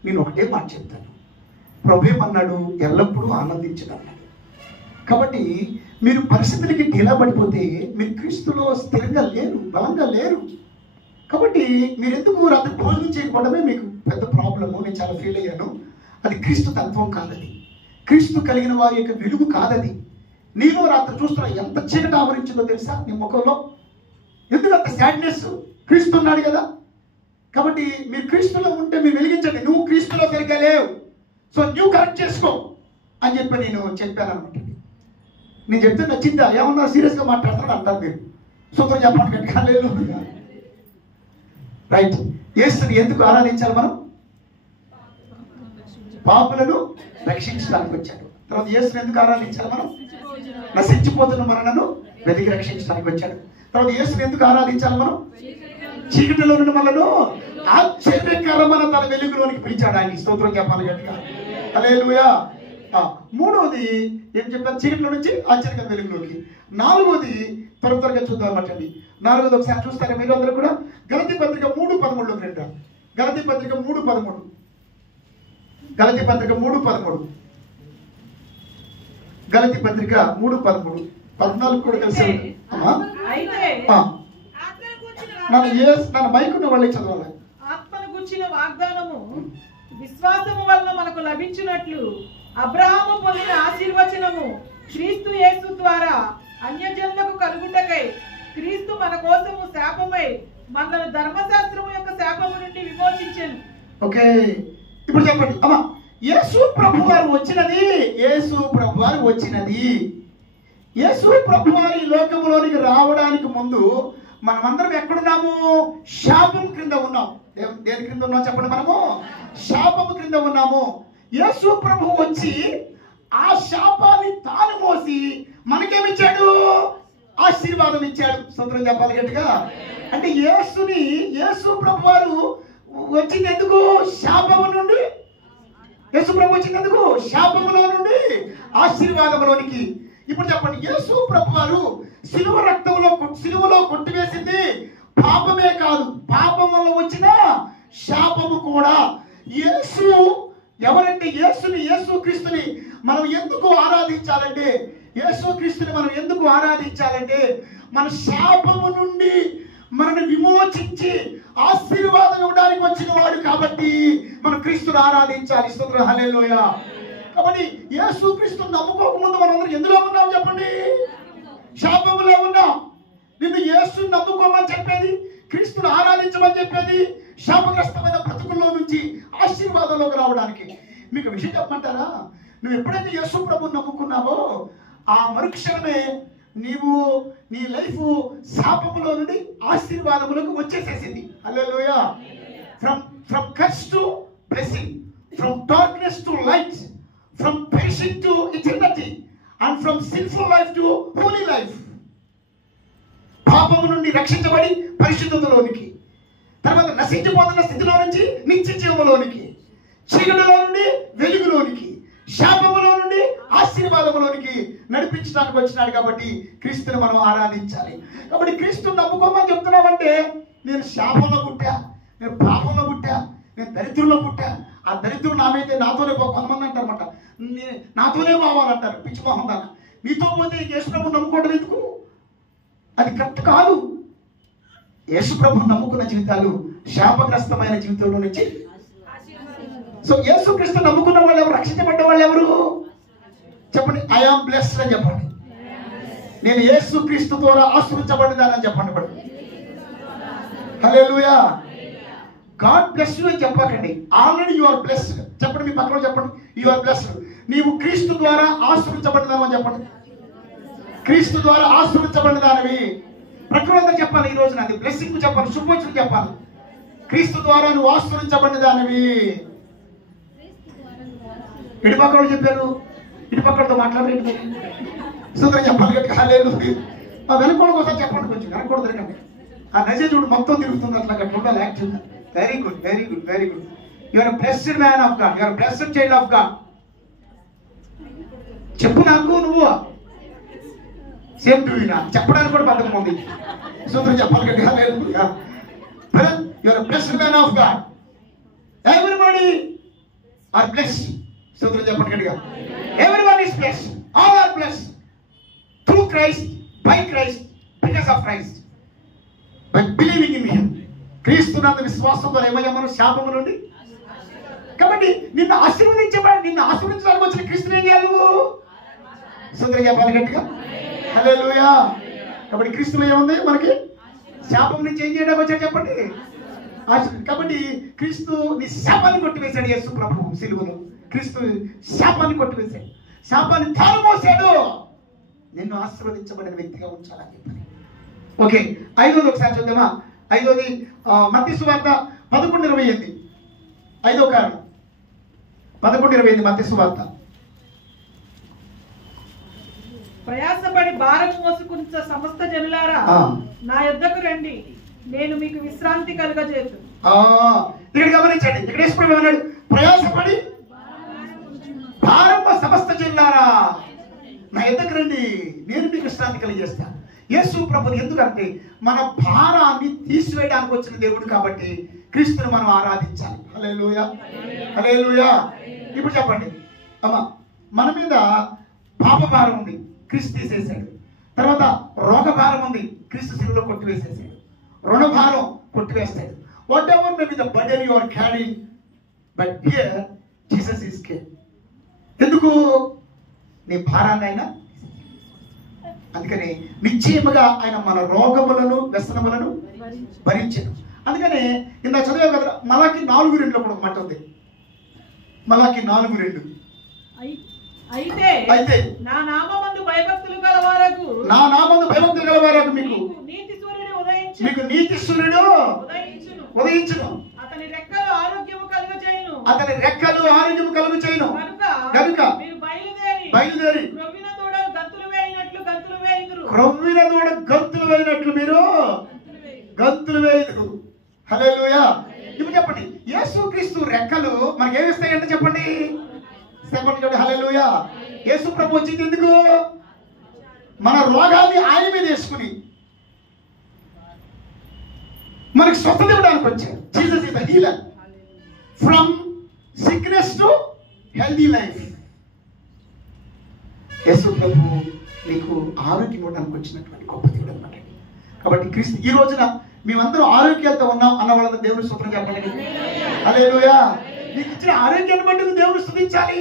నేను ఒకటే మాట చెప్తాను, ప్రభు ఏమన్నాడు, ఎల్లప్పుడూ ఆనందించదన్నాడు. కాబట్టి మీరు పరిస్థితులకి ఢీలా పడిపోతే మీరు క్రీస్తులో స్థిరంగా లేరు, బలంగా లేరు. కాబట్టి మీరు ఎందుకు రాత్రి భోజనం చేయకపోవడమే మీకు పెద్ద ప్రాబ్లము. నేను చాలా ఫీల్ అయ్యాను. అది క్రీస్తు తత్వం కాదది, క్రీస్తు కలిగిన వారి యొక్క వెలుగు కాదది. నీలో రాత్రి చూస్తున్నా ఎంత చీకటి ఆవరించిందో తెలుసా నీ ముఖంలో? ఎందుకు అంత సాడ్నెస్? క్రీస్తు ఉన్నాడు కదా. కాబట్టి మీరు క్రీస్తులో ఉంటే మీరు వెలిగించండి. నువ్వు క్రీస్తులో సరిగ్గా లేవు, సో నువ్వు కరెక్ట్ చేసుకో అని చెప్పి నేను చెప్పాను అనమాట. నేను చెప్తే నచ్చిందా? ఏమన్నా సీరియస్గా మాట్లాడుతున్నాడు అంటారు మీరు. సూత్రం చెప్పండి గట్టిగా. హల్లెలూయా. రైట్. యేసుని ఎందుకు ఆరాధించాలి మనం? పాపులను రక్షించడానికి వచ్చాడు. తర్వాత యేసుని ఎందుకు ఆరాధించాలి మనం? నశించిపోతున్న మనలను వెతికి రక్షించడానికి వచ్చాడు. తర్వాత యేసుని ఎందుకు ఆరాధించాలి మనం? చీకటిలో నుండి మనను ఆశ్చర్యకరమైన తన వెలుగులోనికి పిలిచాడు ఆయన. స్తోత్రం చెప్పాలి గట్టిగా. హల్లెలూయా. మూడవది ఏం చెప్పారు? చీకటిలో నుంచి ఆశ్చర్యకర వెలుగులోకి. నాలుగోది త్వరగా చూద్దాం అన్నమాట. నాలుగోది ఒకసారి చూస్తారా మీరు అందరూ కూడా? గలతీ పత్రిక 3:13 రండి. గలతీ పత్రిక 3:13. గలతీ పత్రిక 3:13. గలతీ పత్రిక 3:13. 14 కూడా కలిసి నన్ను మైకున్న వాళ్ళే చదవాలి. ఆత్మను గుర్చిన వాగ్దానము విశ్వాసము వలన మనకు లభించినట్లు అబ్రహాము పొందిన ఆశీర్వచనము క్రీస్తు యేసు ద్వారా అన్యజనులకు కలుగుటకై క్రీస్తు మన కోసము శాపమై మనల్ని ధర్మశాస్త్రము యొక్క శాపము నుండి విమోచించెను. ఓకే, ఇప్పుడు చెప్పండి అమ్మా. యేసు ప్రభు వారు వచ్చినది, యేసు ప్రభు వారు వచ్చినది. యేసు ప్రభు వారి లోకములోనికి రావడానికి ముందు మనమందరం ఎక్కడున్నాము? శాపం క్రింద ఉన్నాం. దేని క్రింద ఉన్నాం చెప్పండి? మనము శాపము క్రింద ఉన్నాము. యేసు ప్రభు వచ్చి ఆ శాపాన్ని తాను మోసి మనకేమిచ్చాడు? ఆశీర్వాదం ఇచ్చాడు. స్తోత్రం చెప్పాలి గట్టిగా. అంటే యేసు ప్రభు వారు వచ్చింది ఎందుకు? శాపము నుండి. యేసు ప్రభు వచ్చింది ఎందుకు? శాపములో నుండి ఆశీర్వాదములోనికి. ఇప్పుడు చెప్పండి, యేసు ప్రభు వారు సిలువలో కొట్టివేసింది పాపమే కాదు, పాపం వల్ల వచ్చిన శాపము కూడా. యేసు ఎవరంటే యేసు క్రీస్తుని మనం ఎందుకు ఆరాధించాలంటే, మన శాపము నుండి మనల్ని విమోచించి ఆశీర్వాదం ఇవ్వడానికి వచ్చిన వాడు కాబట్టి మనం క్రీస్తుని ఆరాధించాలి. స్తోత్రం. హల్లెలూయా. కాబట్టి యేసు క్రీస్తుని నమ్ముకోకముందు మనందరం ఎందులో ఉన్నాం చెప్పండి? శాపములో ఉన్నాం. నిన్ను యేసుని నమ్ముకోమని చెప్పేది, క్రీస్తుని ఆరాధించమని చెప్పేది శాపగ్రస్తమైన బ్రతుకుల్లో నుంచి ఆశీర్వాదంలోకి రావడానికి. మీకు విషయం చెప్పమంటారా? నువ్వు ఎప్పుడైతే యేసు ప్రభుని నమ్ముకున్నావో ఆ మరుక్షణమే నీ లైఫ్ శాపములో నుండి ఆశీర్వాదములకు వచ్చేసేసింది. Hallelujah. From curse to blessing, from darkness to light, from perishing to eternity, and from sinful life to holy life. పాపము నుండి రక్షించబడి పరిశుద్ధతలోనికి, తర్వాత నశించిపోతున్న స్థితిలో నుంచి నిత్య జీవములోనికి, చీకటిలో నుండి వెలుగులోనికి, శాపములో నుండి ఆశీర్వాదములోనికి నడిపించడానికి వచ్చినాడు. కాబట్టి క్రీస్తుని మనం ఆరాధించాలి. కాబట్టి క్రీస్తుని నమ్ముకోమని చెప్తున్నామంటే, నేను శాపంలో పుట్టా, నేను పాపంలో పుట్టా, నేను దరిద్రంలో పుట్టా, ఆ దరిద్రుడు నాతోనే కొంతమంది అంటారన్నమాట, నాతోనే పోవాలంటారు. పిచ్చి మొహం దాకా నీతో పోతే యేసు ప్రభుని నమ్ముకోవడం ఎందుకు? అది కరెక్ట్ కాదు. యేసు ప్రభుని నమ్ముకున్న జీవితాలు శాపగ్రస్తమైన జీవితంలో నుంచి. సో యేసు క్రీస్తు నమ్ముకున్న వాళ్ళు ఎవరు? రక్షించబడ్డ వాళ్ళు ఎవరు చెప్పండి? ఐ యామ్ బ్లెస్డ్ అని చెప్పండి. నేను యేసు క్రీస్తు ద్వారా ఆశీర్వదించబడినానని చెప్పండి. హల్లెలూయా. గాడ్ బ్లెస్ యూ అని చెప్పకండి. Already you are blessed. చెప్పండి, మీ పక్కన చెప్పండి, యు ఆర్ బ్లెస్డ్. నీవు క్రీస్తు ద్వారా ఆశీర్వదించబడినావు అని చెప్పండి. క్రీస్తు ద్వారా ఆశీర్వదించబడిన దానివి. ప్రకృతి చెప్పాలి ఈ రోజున, అది బ్లెస్సింగ్ చెప్పాలి, శుభోచనం చెప్పాలి. క్రీస్తు ద్వారా నువ్వు ఆశీర్వదించబడిన దానివి. ఇటు పక్కన చెప్పారు, ఇటు పక్కనతో మాట్లాడలేదు. సూత్రం చెప్పాలి గట్టిగా. హల్లెలూయా. ఆ వెనకోడు ఒకసారి చెప్పండి, కొంచెం వెనకోడు తిరగండి. ఆ నజే చూడు మొత్తం తిరుగుతుంది అట్లా గట్లా ఉండాలి యాక్చువల్గా. Very good, very good, very good. Your blessed man of God, your blessed child of God. చెప్పు నాకు నువ్వు సేమ్ టు యూ. చెప్పడానికి కూడా బద్దకం ఉంది. సూత్రం చెప్పాలి గట్టిగా. Hallelujah. You're blessed man of God. Everybody are blessed. సూత్రం చెప్పండి గట్టిగా. Everyone is blessed. All are blessed through Christ, by Christ, because of Christ, by believing in him. క్రీస్తునందు విశ్వాసం ద్వారా ఏమయ్యా మనం శాపము నుండి. కాబట్టి నిన్ను ఆశీర్వదించడానికి వచ్చిన క్రీస్తుని ఏం చేయాలి నువ్వు? సూత్రం చెప్పాలి గట్టిగా. హల్లెలూయా. కాబట్టి క్రీస్తులో ఏముంది మనకి? శాపం నుంచి ఏం చేయడానికి వచ్చాడు చెప్పండి. కాబట్టి క్రీస్తు నీ శాపాన్ని కొట్టివేశాడు. యేసు ప్రభు సిలువలో క్రీస్తు శాపాన్ని కొట్టివేశాడు, శాపాన్ని తారుమోసాడు. నిన్ను ఆశీర్వదించబడిన వ్యక్తిగా ఉంచాలని చెప్పని. ఓకే, 5వది ఒకసారి చూద్దామా? 5వది మత్తయి సువార్త 11:28. 5వ కారణం 11:28 మత్తయి సువార్త. ప్రయాసపడి భారము మోసుకున్న సమస్త జనులారా నా యొద్దకు రండి, నేను మీకు విశ్రాంతి కలుగజేతు. ఇక్కడ గమనించండి, ఇక్కడ యేసు అన్నాడు, ప్రయాసపడి భారము సమస్త జనులారా నా యొద్దకు రండి, నేను మీకు విశ్రాంతి కలిగజేస్తాను. యేసు ప్రభుని ఎందుకంటే మన భారాన్ని తీసివేయడానికి వచ్చిన దేవుడు కాబట్టి క్రీస్తుని మనం ఆరాధించాలి. హల్లెలూయా, హల్లెలూయా. ఇప్పుడు చెప్పండి అమ్మా, మన మీద పాప భారం ఉంది, క్రీస్తు తీసేసాడు. తర్వాత రోగ భారం ఉంది, క్రీస్తు శిలువలో కొట్టివేసేసాడు. రుణ భారం కొట్టివేస్తాడు. Whatever may be the burden you are carrying, but here Jesus is care. ఎందుకు? నీ భారాన్ని ఆయన, అందుకని నిశ్చయముగా ఆయన మన రోగములను వ్యసనములను భరించాడు. అందుకనే ఇంత చదివే కదా మలాకి 4:2 కూడా ఒక మాట ఉంది. మలాకి 4:2. అయితే నా నామమందు భయభక్తులు గలవారకు మీకు నీతి సూర్యుడు ఉదయించును. అతని రెక్కలు ఆరోగ్యము కలుగు చేయును. కనుక మీరు బయలుదేరి క్రొవ్విన దూడ గంతులు వేయినట్లు మీరు గంతులు వేయుదురు. హల్లెలూయా. ఇప్పుడు చెప్పండి, యేసుక్రీస్తు రెక్కలు మనకి ఏమిస్తాయంటే చెప్పండి. హల్లెలూయా. యేసు ప్రభు వచ్చింది ఎందుకు? మన రోగాన్ని ఆయన మీద వేసుకుని మనకి స్వస్థత ఇవ్వడానికి వచ్చాడు. Jesus is the healer from sickness to healthy life. యేసు ప్రభు నీకు ఆరోగ్యం ఇవ్వడానికి వచ్చినటువంటి గొప్ప దేవుడు అన్నమాట. కాబట్టి క్రీస్తు ఈ రోజున మేమందరం ఆరోగ్యాలతో ఉన్నాం అన్న వాళ్ళ దేవుని స్తోత్రం చెప్పండి. హల్లెలూయా. నీకు ఇచ్చిన ఆరోగ్యాన్ని బట్టి నువ్వు దేవుని స్తుతించాలి.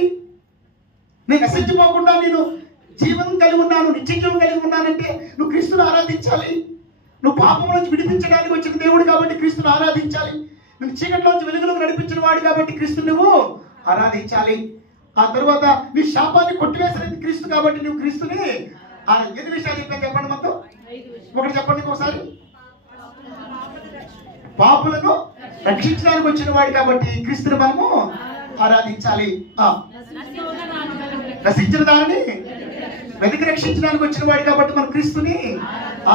నేను నశించిపోకుండా నేను జీవనం కలిగి ఉన్నాను, నిత్యజీవం కలిగి ఉన్నానంటే నువ్వు క్రీస్తుని ఆరాధించాలి. నువ్వు పాపం నుంచి విడిపించడానికి వచ్చిన దేవుడు కాబట్టి క్రీస్తుని ఆరాధించాలి. నువ్వు చీకటిలోంచి వెలుగులోకి నడిపించిన వాడు కాబట్టి క్రీస్తుని నువ్వు ఆరాధించాలి. ఆ తర్వాత నీ శాపాన్ని కొట్టివేసినది క్రీస్తు కాబట్టి నువ్వు క్రీస్తుని 8 విషయాలు చెప్పాను. చెప్పండి మొత్తం. ఒకటి చెప్పండి ఒకసారి. పాపులను రక్షించడానికి వచ్చిన వాడు కాబట్టి క్రీస్తుని మనము ఆరాధించాలి. రక్షించిన దానిని వెతికి రక్షించడానికి వచ్చిన వాడు కాబట్టి మనం క్రీస్తుని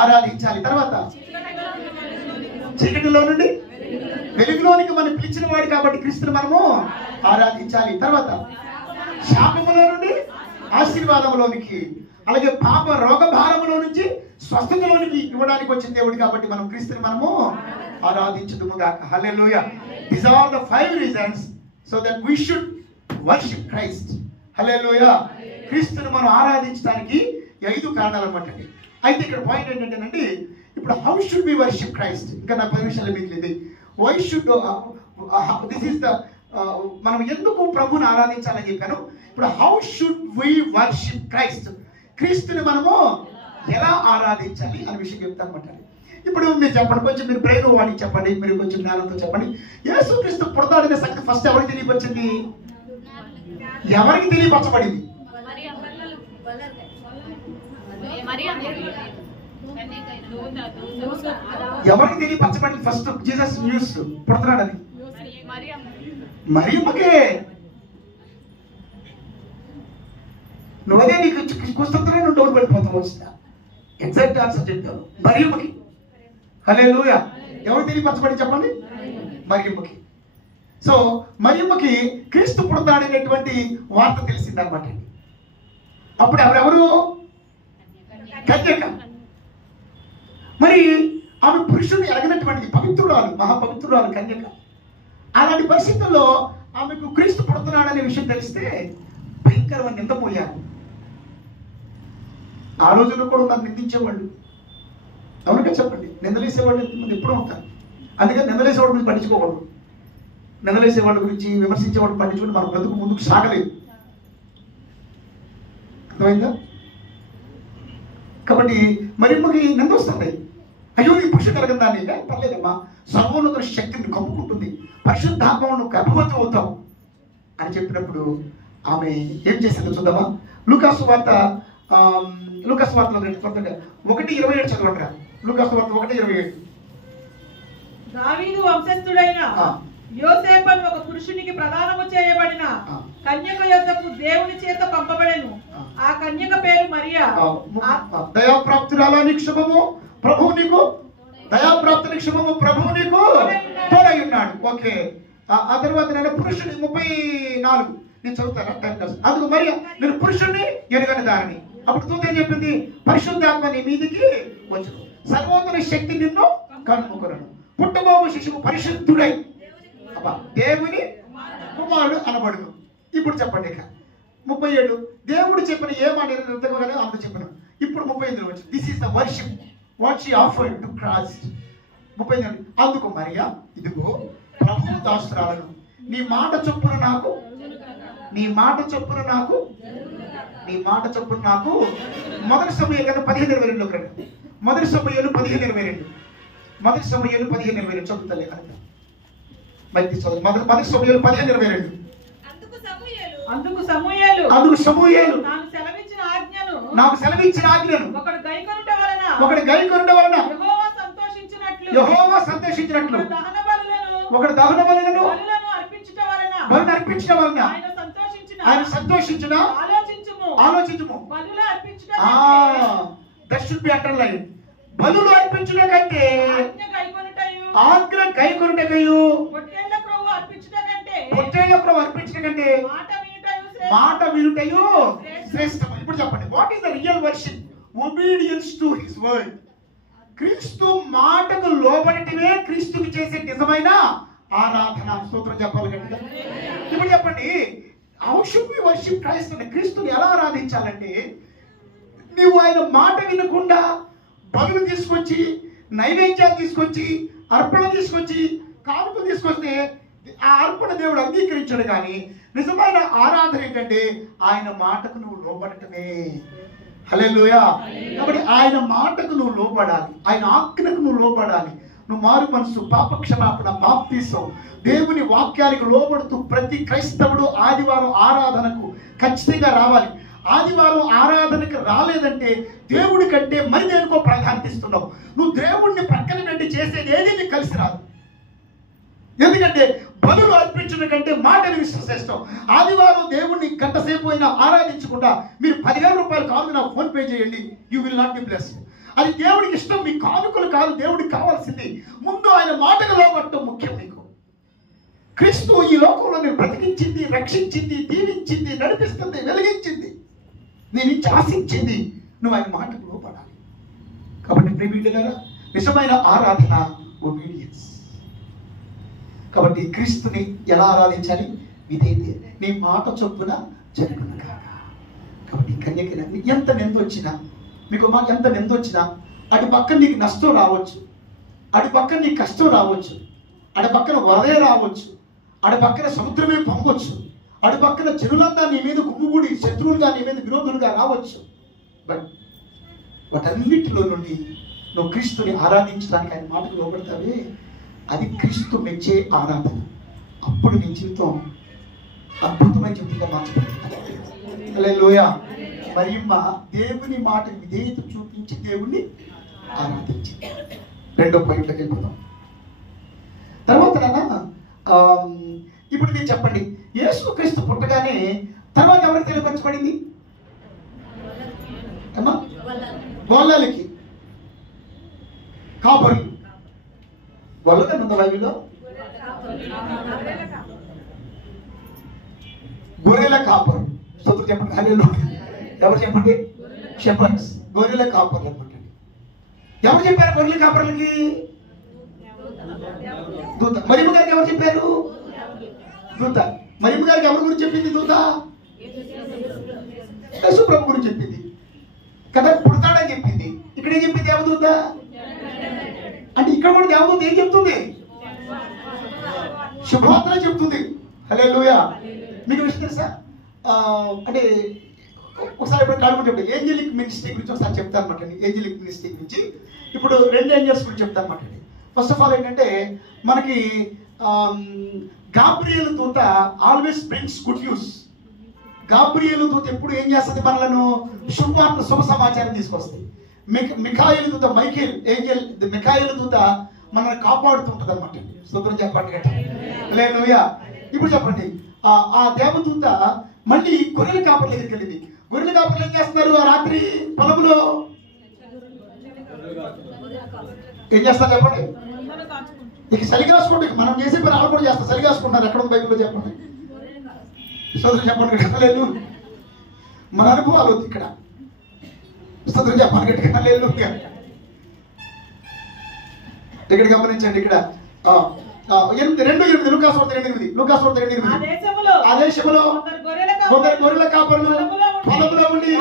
ఆరాధించాలి. తర్వాత చీకటిలో నుండి వెలుగులోనికి మనం పిలిచిన వాడు కాబట్టి క్రీస్తుని మనము ఆరాధించాలి. తర్వాత శాపములో నుండి ఆశీర్వాదంలోనికి, అలాగే పాప రోగ భారములో నుంచి స్వస్థతలోనికి ఇవ్వడానికి వచ్చిన దేవుడు కాబట్టి మనం క్రీస్తుని మనము ఆరాధించుదుముగాక. హల్లెలూయా. These are the 5 reasons so that we should worship Christ. హల్లెలూయా. క్రీస్తుని మనం ఆరాధించడానికి 5 కారణాలు అన్నమాట. అయితే ఇక్కడ పాయింట్ ఏంటంటేనండి, ఇప్పుడు how should we worship Christ. ఇంకా నా 10 నిమిషాలు మిగిలింది. Why should this is the మనం ఎందుకు ప్రభుని ఆరాధించాలని చెప్పాను. ఇప్పుడు how should we worship Christ, క్రీస్తుని మనము ఎలా ఆరాధించాలి అనే విషయం చెప్తాను అన్నమాట. ఇప్పుడు మీరు చెప్పండి, కొంచెం మీరు బ్రెయిన్ వాడికి చెప్పండి, మీరు కొంచెం జ్ఞానంతో చెప్పండి. యేసుక్రీస్తు పుడతాడనే సంగతి ఫస్ట్ ఎవరికి తెలియపరిచింది? ఎవరికి తెలియపరచబడింది? ఎవరికి తెలియపరచబడింది? ఫస్ట్ జీసస్ న్యూస్ పుడతాడని మరియమ్మకే. నువ్వదే నీకు కుస్తత్తులో నువ్వు డౌన్ పడిపోతావు. వచ్చిన ఎగ్జాక్ట్ ఆన్సర్ చెప్తాను, మరియమ్మకి. హల్లెలూయా. ఎవరు తెలియపరచబడి చెప్పండి? మరియమ్మకి. సో మరియమ్మకి క్రీస్తు పుడతాడనేటువంటి వార్త తెలిసిందనమాట. అప్పుడు ఎవరెవరు? కన్యక. మరి ఆమె పురుషుడిని ఎరగినటువంటిది, పవిత్రురాలు, మహాపవిత్రురాలు కన్యక. అలాంటి పరిస్థితుల్లో ఆమెకు క్రీస్తు పుడుతున్నాడనే విషయం తెలిస్తే భయంకరమైన నిందపోయారు. ఆ రోజుల్లో కూడా నాకు నిందించేవాళ్ళు. అవునుగా చెప్పండి, నిందలేసేవాళ్ళు ఎంతమంది ఎప్పుడూ ఉంటారు. అందుకని నిందలేసేవాళ్ళ గురించి పట్టించుకోకూడదు. నిందలేసే వాళ్ళ గురించి, విమర్శించే వాళ్ళు పట్టించుకుంటే మన బ్రతుకు ముందుకు సాగలేదు. అర్థమైందా? కాబట్టి మరియమ్మకి నింద వస్తుంది. అయ్యో నీ పురుషుడు కలగని దాన్ని పర్లేదమ్మా, సర్వోన్నత శక్తిని కమ్ముకుంటుంది, పరిశుద్ధాత్మను గర్భవతి అవుతావు అని చెప్పినప్పుడు ఆమె ఏం చేసిందో చూద్దామా? లూకాసు వార్త 1:27 చదవండి. లూకాసు వార్త 1:27. దావీదు వంశస్థుడైన యోసేపు అని ఒక పురుషునికి ప్రదానము చేయబడిన కన్యక యొద్దకు దేవుని చేత పంపబడెను. ఆ కన్యక పేరు మరియా. దయాప్రాప్తురాలా నీకు శుభము, ప్రభువు నీకు దయాప్రాప్తునికి శుభము, ప్రభువు నీకు తోడై ఉన్నాడు. ఓకే. ఆ తర్వాత నేను పురుషుని 34 నేను చదువుతాను. అందుకు మరియా నేను పురుషుణ్ణి ఎరుగని దానిని. అప్పుడు దూత ఏం చెప్పింది? పరిశుద్ధాత్మ నీ మీదికి వచ్చును, సర్వోన్నత శక్తి నిన్ను కనుముకొనును, పుట్టబోవు శిశువు పరిశుద్ధుడై దేవుని కుమారుడు అనబడును. ఇప్పుడు చెప్పండి ఇక 37. దేవుడు చెప్పిన ఏ మాట నిర్తగానే అంత చెప్పిన. ఇప్పుడు 38 వచ్చి this is the worship what she offered to Christ. 38. అందుకు మరియా ఇదిగో ప్రభువు దాసురాలను, నీ మాట చొప్పున నాకు మొదటి సమయాలు కదా 15:22 రండి. మొదటి సమయాలు 15:22 చదువుతలే కనుక మొదటి సమయాలు 15:22. అందుకు సమూయేలు నాకు సెలవిచ్చిన ఆజ్ఞను ఒకడు గైకొనుట వలన యెహోవా సంతోషించినట్లు ఒకడు దహన బలులను అర్పించడం వలన ఆయన సంతోషించిన ఆలోచించుము. That should be underline. బలులు అర్పించుట కంటే ఆజ్ఞ గైకొనుటయు, పొట్టేళ్ల క్రొవ్వు అర్పించడం కంటే మాట వినుటయు శ్రేష్టం. ఇప్పుడు చెప్పండి, what is the real worship? Obedience to his word. క్రీస్తు మాటకు లోబడటమే క్రీస్తుకి చేసే నిజమైన ఆరాధన. స్తోత్రం చెప్పాలి గట్టిగా. ఇప్పుడు చెప్పండి, how should we worship Christ? అంటే క్రీస్తుని ఎలా ఆరాధించాలంటే, నీవు ఆయన మాట వినకుండా బలులు తీసుకొచ్చి, నైవేద్యాలు తీసుకొచ్చి, అర్పణ తీసుకొచ్చి, కానుకలు తీసుకొస్తే ఆ అర్పణ దేవుడు అంగీకరించాడు. కానీ నిజమైన ఆరాధన ఏంటంటే ఆయన మాటకు నువ్వు లోబడటమే. హల్లెలూయా. కాబట్టి ఆయన మాటకు నువ్వు లోబడాలి, ఆయన ఆజ్ఞకు నువ్వు లోబడాలి. నువ్వు మారు మనసు, పాప క్షమాపణ, బాప్తిసం, దేవుని వాక్యానికి లోబడుతూ ప్రతి క్రైస్తవుడు ఆదివారం ఆరాధనకు ఖచ్చితంగా రావాలి. ఆదివారం ఆరాధనకు రాలేదంటే దేవుడి కంటే మరి దేనికో ప్రాధాన్యత ఇస్తున్నావు. నువ్వు దేవుడిని ప్రక్కన పెట్టి చేసేది ఏది నీకు కలిసి రాదు. ఎందుకంటే బలులు అర్పించడం కంటే మాటలు విశ్వసిస్తాం. ఆదివారం దేవుణ్ణి గంట సేపు అయినా ఆరాధించకుండా మీరు 10,000 రూపాయలు కాదు నాకు ఫోన్ పే చేయండి, you will not be blessed. అది దేవుడికి ఇష్టం, మీ కానుకలు కాదు దేవుడికి కావాల్సింది. ముందు ఆయన మాటకు లోబడటం ముఖ్యం. నీకు క్రీస్తు ఈ లోకంలో నేను బ్రతికించింది, రక్షించింది, దీవించింది, నడిపిస్తుంది, వెలిగించింది, నేను ఇచ్చి ఆశించింది. నువ్వు ఆయన మాటకు లోపడాలి. కాబట్టి ప్రియమైన నిజమైన ఆరాధన ఒబీడియన్స్. కాబట్టి క్రీస్తుని ఎలా ఆరాధించాలి? విధేయత. నీ మాట చొప్పున జరుగును కాక. కాబట్టి కన్యక ఎంత నిందొచ్చినా, మీకు ఎంత నిందొచ్చినా, అటు పక్కన నీకు నష్టం రావచ్చు, అటు పక్కన నీకు కష్టం రావచ్చు, అటు పక్కన వరదే రావచ్చు, అటు పక్కన సముద్రమే పొంగొచ్చు, అటు పక్కన జనులంతా నీ మీద గుమ్ముగూడి శత్రువులుగా నీ మీద విరోధులుగా రావచ్చు. బట్ వాటన్నిటిలో నుండి నువ్వు క్రీస్తుని ఆరాధించడానికి ఆయన మాటకు లోబడతావే, అది క్రీస్తు మెచ్చే ఆరాధన. అప్పుడు నీ జీవితం అద్భుతమైన జీవితంగా మార్చబడుతుంది. హల్లెలూయా. మరియమ్మ దేవుని మాట విధేయత చూపించి దేవుణ్ణి ఆరాధించింది. రెండో పాయింట్లోకి వెళ్ళిపోదాం. తర్వాత ఇప్పుడు మీరు చెప్పండి, యేసు క్రీస్తు పుట్టగానే తర్వాత ఎవరికి తెలియపరచబడింది? అమ్మా, గొల్లలకి, కాపరులు. గొల్లలే ముందు బైబిల్లో గొర్రెల కాపరు. స్తోత్రం చెప్పండి. హల్లెలూయా. ఎవరు చెప్పండి? షెపర్డ్స్, గొర్రెల కాపర్లు అనమాట. ఎవరు చెప్పారు గొర్రెల కాపర్లకి? దూత. మరియమ్మ గారికి ఎవరు చెప్పారు? దూత. మరియమ్మ గారికి ఎవరి గురించి చెప్పింది దూత? యేసు ప్రభు గురించి చెప్పింది కదా, పుడతాడని చెప్పింది. ఇక్కడ ఏం చెప్పింది దేవదూత? అంటే ఇక్కడ కూడా దేవదూత ఏం చెప్తుంది? శుభవార్త చెప్తుంది. హల్లెలూయా. మీకు విషయం తెలుసా? అంటే ఒకసారి ఇప్పుడు కాళ్ళు చెప్పండి. ఏంజలిక్ మినిస్ట్రీ గురించి ఒకసారి చెప్తాను అనమాట అండి. ఏంజలిక్ మినిస్ట్రీ గురించి ఇప్పుడు 2 ఏంజల్స్ గురించి చెప్తాను అనమాట అండి. ఫస్ట్ ఆఫ్ ఆల్ ఏంటంటే మనకి గాబ్రియేలు దూత always brings good news. Gabriel దూత ఎప్పుడు ఏం చేస్తుంది? మనలను శుభవార్త, శుభ సమాచారం తీసుకొస్తుంది. మిఖాయేలు దూత, మైకేల్ ఏంజల్, మిఖాయేలు దూత మనల్ని కాపాడుతుంటది అనమాట. స్తోత్రం చెప్పండి. హల్లెలూయా. ఇప్పుడు చెప్పండి, ఆ దేవదూత మళ్ళీ గొర్రెల కాపర్ల దగ్గరికి వెళ్ళింది. గొర్రెల కాపర్లు ఏం చేస్తున్నారు? ఆ రాత్రి పొలంలో ఏం చేస్తారు చెప్పండి? ఇక చలిగాసుకుంటే మనం చేసే పని వాళ్ళు కూడా చేస్తారు. చలిగాసుకుంటారు. ఎక్కడ బైబిల్లో చెప్పండి. స్తోత్రం చెప్పండి. లేదు మన అనుభవాలు ఇక్కడ. స్తోత్రం చెప్పండి. లేదు ఇక్కడ గమనించండి. ఇక్కడ 2:8 లూకాసు వార్త 2:8. ఆ దేశంలో కొందరు గొర్రెల కాపరులు పొలంలో ఉండి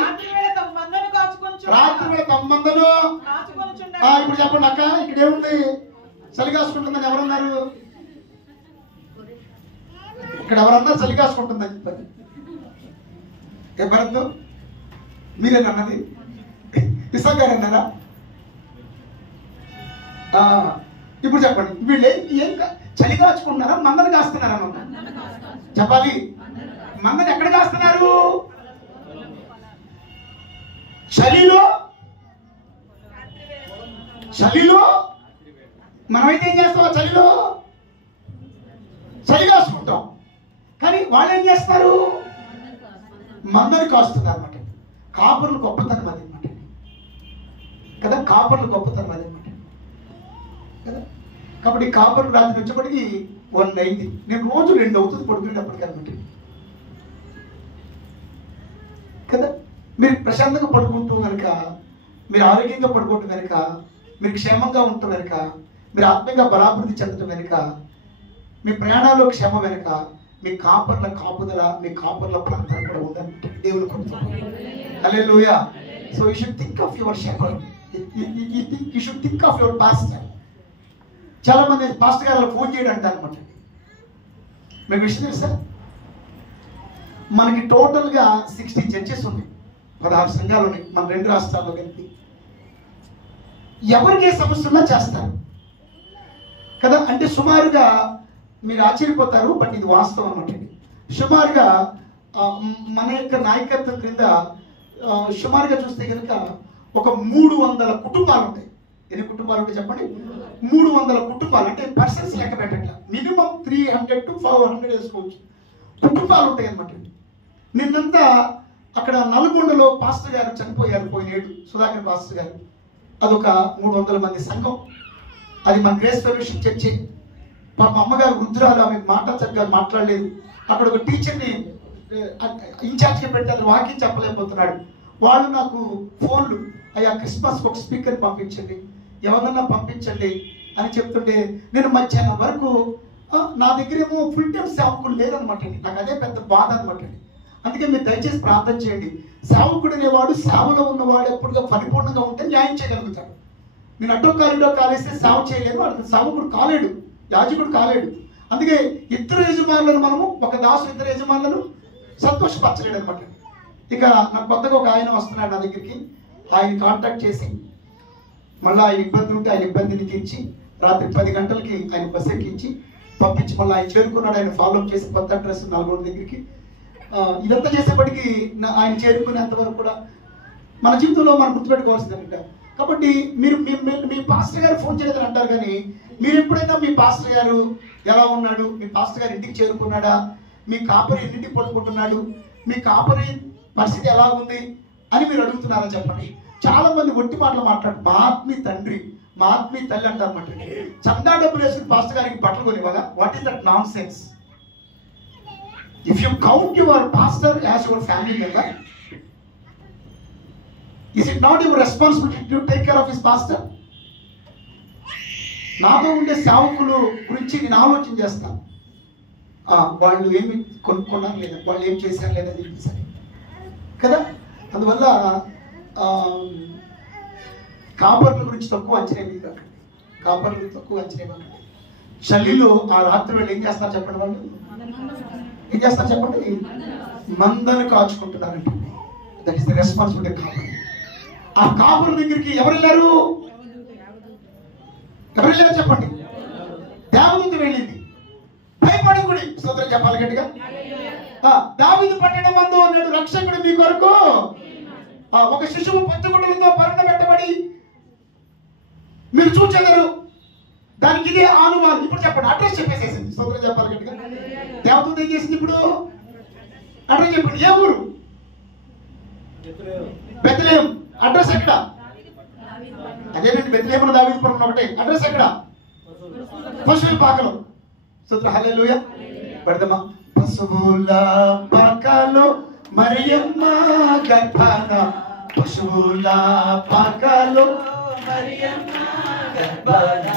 రాత్రి వేళ తమ మందను. ఇప్పుడు చెప్పండి అక్క, ఇక్కడ ఏముంది? చలిగాసుకుంటుందని ఎవరన్నారు? ఇక్కడ ఎవరన్నా చలిగాసుకుంటుందని చెప్పండి. ఎవరద్దు? మీరేనన్నది? ఇసాక్ గారు అన్నారా? ఇప్పుడు చెప్పండి, వీళ్ళు ఏం చలి కాచుకుంటున్నారా, మందని కాస్తున్నారా? చెప్పాలి. మందని ఎక్కడ కాస్తున్నారు? చలిలో మనమైతే ఏం చేస్తాం? చలి కాసుకుంటాం. కానీ వాళ్ళు ఏం చేస్తారు? మందని కాస్తున్నారు అనమాట. కాపర్లు గొప్పతనం అది అనమాట కదా. కాపర్లు గొప్పతనం అది అనమాట కదా. కాబట్టి కాపర్లు రాత్రి వచ్చేప్పటికి 1 అయింది. నేను రోజు 2 అవుతుంది పడుకునేటప్పటికి అనమాట కదా. మీరు ప్రశాంతంగా పడుకుంటూ కనుక, మీరు ఆరోగ్యంగా పడుకోవటం వెనుక, మీరు క్షేమంగా ఉండటం వెనుక, మీరు ఆత్మీయంగా బలాభివృద్ధి చెందటం వెనుక, మీ ప్రయాణాల్లో క్షేమ వెనుక మీ కాపర్ల కాపుదల, మీ కాపర్ల ప్రాంతం కూడా ఉందని దేవుని కొడుతున్నాడు. Hallelujah. So you should think of your shepherd. You should think of your pastor. చాలా మంది పాస్టర్ గారు ఫోన్ చేయడం అంటారు అనమాట. మీకు విషయం తెలుసా? మనకి టోటల్గా 60 చర్చెస్ ఉన్నాయి, 16 సంఘాలు ఉన్నాయి మన 2 రాష్ట్రాల్లో కలిపి. ఎవరికే సమస్య ఉన్నా చేస్తారు కదా. అంటే సుమారుగా మీరు ఆశ్చర్యపోతారు, బట్ ఇది వాస్తవం అనమాట. సుమారుగా మన యొక్క నాయకత్వం క్రింద సుమారుగా చూస్తే కనుక ఒక 300 కుటుంబాలు ఉంటాయి. ఎన్ని కుటుంబాలు ఉంటాయి చెప్పండి? 300 కుటుంబాలు. అంటే పర్సన్స్ లెక్క పెట్టట్ల, మినిమం 300 to 400 వేసుకోవచ్చు కుటుంబాలు ఉంటాయి అనమాట. నిన్నంతా అక్కడ నల్గొండలో పాస్టర్ గారు చనిపోయారు పోయినేడు, సుధాకర్ పాస్టర్ గారు. అదొక 300 మంది సంఘం. అది మన గ్రేస్ ఫెలోషిప్ చర్చి. మా అమ్మగారు వృద్ధురాలు, ఆమె చక్కగా మాట్లాడలేదు. అక్కడ ఒక టీచర్ని ఇన్ఛార్జ్గా పెట్టి అతను వాకింగ్ చెప్పలేకపోతున్నాడు. వాళ్ళు నాకు ఫోన్లు, అయ్యా క్రిస్మస్కి ఒక స్పీకర్ పంపించండి, ఎవరన్నా పంపించండి అని చెప్తుంటే నేను మధ్యాహ్నం వరకు నా దగ్గర ఏమో ఫుల్ టైం సేవకులు లేరనమాట. నాకు అదే పెద్ద బాధ అనమాట. అందుకే మీరు దయచేసి ప్రార్థన చేయండి. సేవకుడు అనేవాడు సేవలో ఉన్నవాడు ఎప్పుడుగా పరిపూర్ణంగా ఉంటే న్యాయం చేయగలుగుతాడు. నేను అడ్డో కాలిలో కాలేస్తే సేవ చేయలేను, వాడు సేవకుడు కాలేడు, యాజకుడు కాలేడు. అందుకే 2 యజమానులను మనము, ఒక దాసు 2 యజమానులను సంతోషపరచలేడు అనమాట. ఇక నాకు కొత్తగా ఒక ఆయన వస్తున్నాడు నా దగ్గరికి. ఆయన కాంటాక్ట్ చేసి మళ్ళీ ఆయన ఇబ్బంది ఉంటే ఆయన ఇబ్బందిని తీర్చి రాత్రి 10 గంటలకి ఆయన బస్ ఎక్కించి పంపించి మళ్ళీ ఆయన చేరుకున్నాడు. ఆయన ఫాలో అప్ చేసి కొత్త అడ్రస్ నల్గొండ దగ్గరికి. ఇదంతా చేసేప్పటికీ ఆయన చేరుకునేంత వరకు కూడా మన జీవితంలో మనం గుర్తుపెట్టుకోవాల్సింది ఏంటంటే, కాబట్టి మీరు మీ పాస్టర్ గారు ఫోన్ చేయలేదని అంటారు, కానీ మీరు ఎప్పుడైనా మీ పాస్టర్ గారు ఎలా ఉన్నాడు, మీ పాస్టర్ గారు ఇంటికి చేరుకున్నాడా, మీ కాపరి ఎన్నింటికి పడుకుంటున్నాడు, మీ కాపరి పరిస్థితి ఎలా ఉంది అని మీరు అడుగుతున్నారా చెప్పండి. చాలా మంది ఒట్టి మాటలు మాట్లాడు, మా ఆత్మీయ తండ్రి మా ఆత్మీయ తల్లి అంటారు అన్నమాట. చందా డబ్బులు వేసుకుని పాస్టర్ గారికి బట్టలు కొనివ్వగా what is that nonsense? If you count your pastor as your family member, is it not your responsibility to take care of his pastor? నాతో ఉండే సేవకులు గురించి నేను ఆలోచన చేస్తాను. వాళ్ళు ఏమి కొనుక్కున్నారు లేదా, వాళ్ళు ఏం చేశారు లేదా చెప్పేసరి కదా. అందువల్ల కాపర్ల గురించి తక్కువ అంచనా వేయకండి, కాపర్ల గురించి తక్కువ అంచనా వేయకండి. చలిలో ఆ రాత్రి వేళ ఏం చేస్తారు చెప్పండి, వాళ్ళు ఏం చేస్తారు చెప్పండి, మందను కాచుకుంటున్నారంటే దట్ ఈస్ ద రెస్పాన్సిబిలిటీ కాపర్. ఆ కాపుల దగ్గరికి ఎవరు వెళ్ళారు చెప్పండి, దేవదూత వెళ్ళింది. భయపడి కూడా స్తోత్రం చెప్పాలి గట్టిగా. దావీదు పట్టణం మందు అన్నాడు, రక్షకుడు మీ కొరకు ఒక శిశువు పచ్చగుడ్డలతో పరిణ పెట్టబడి మీరు చూచెదరు, దానికి ఇదే ఆనుమానం. ఇప్పుడు చెప్పండి, అడ్రస్ చెప్పేసేసింది. స్తోత్రం చెప్పాలి గట్టిగా. దేవదూత ఏం చేసింది ఇప్పుడు, అడ్రస్ చెప్పండి. ఏ ఊరు? బెత్లెహేం. అడ్రస్ ఎక్కడ? అదేనండి, బెత్లెహేం దావీదుపురం ఒకటే. అడ్రస్ ఎక్కడ? పశువుల పాకలో. స్తోత్రం హల్లెలూయా. పడదమా. పశువుల పాకలో మరియమ్మ గర్భాన, పశువుల పాకలో మరియమ్మ గర్భాన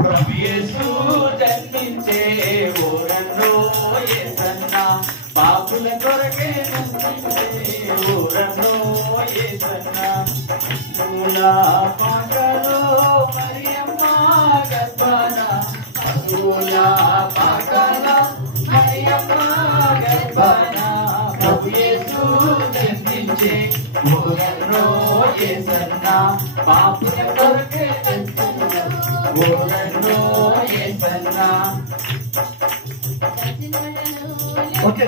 ప్రభు యేసు జన్మించే ఊరన్నో యేసన్న, పాపుల కొరకే జన్మించే ఊరన్నో యేసన్న. పశువుల పాకలో మరియమ్మ గర్భాన, పశువుల పాకలో మరియమ్మ గర్భాన ప్రభు యేసు జన్మించే ఊరన్నో యేసన్న, పాపుల కొరకే ఊరన్నో యేసన్న. ఓకే,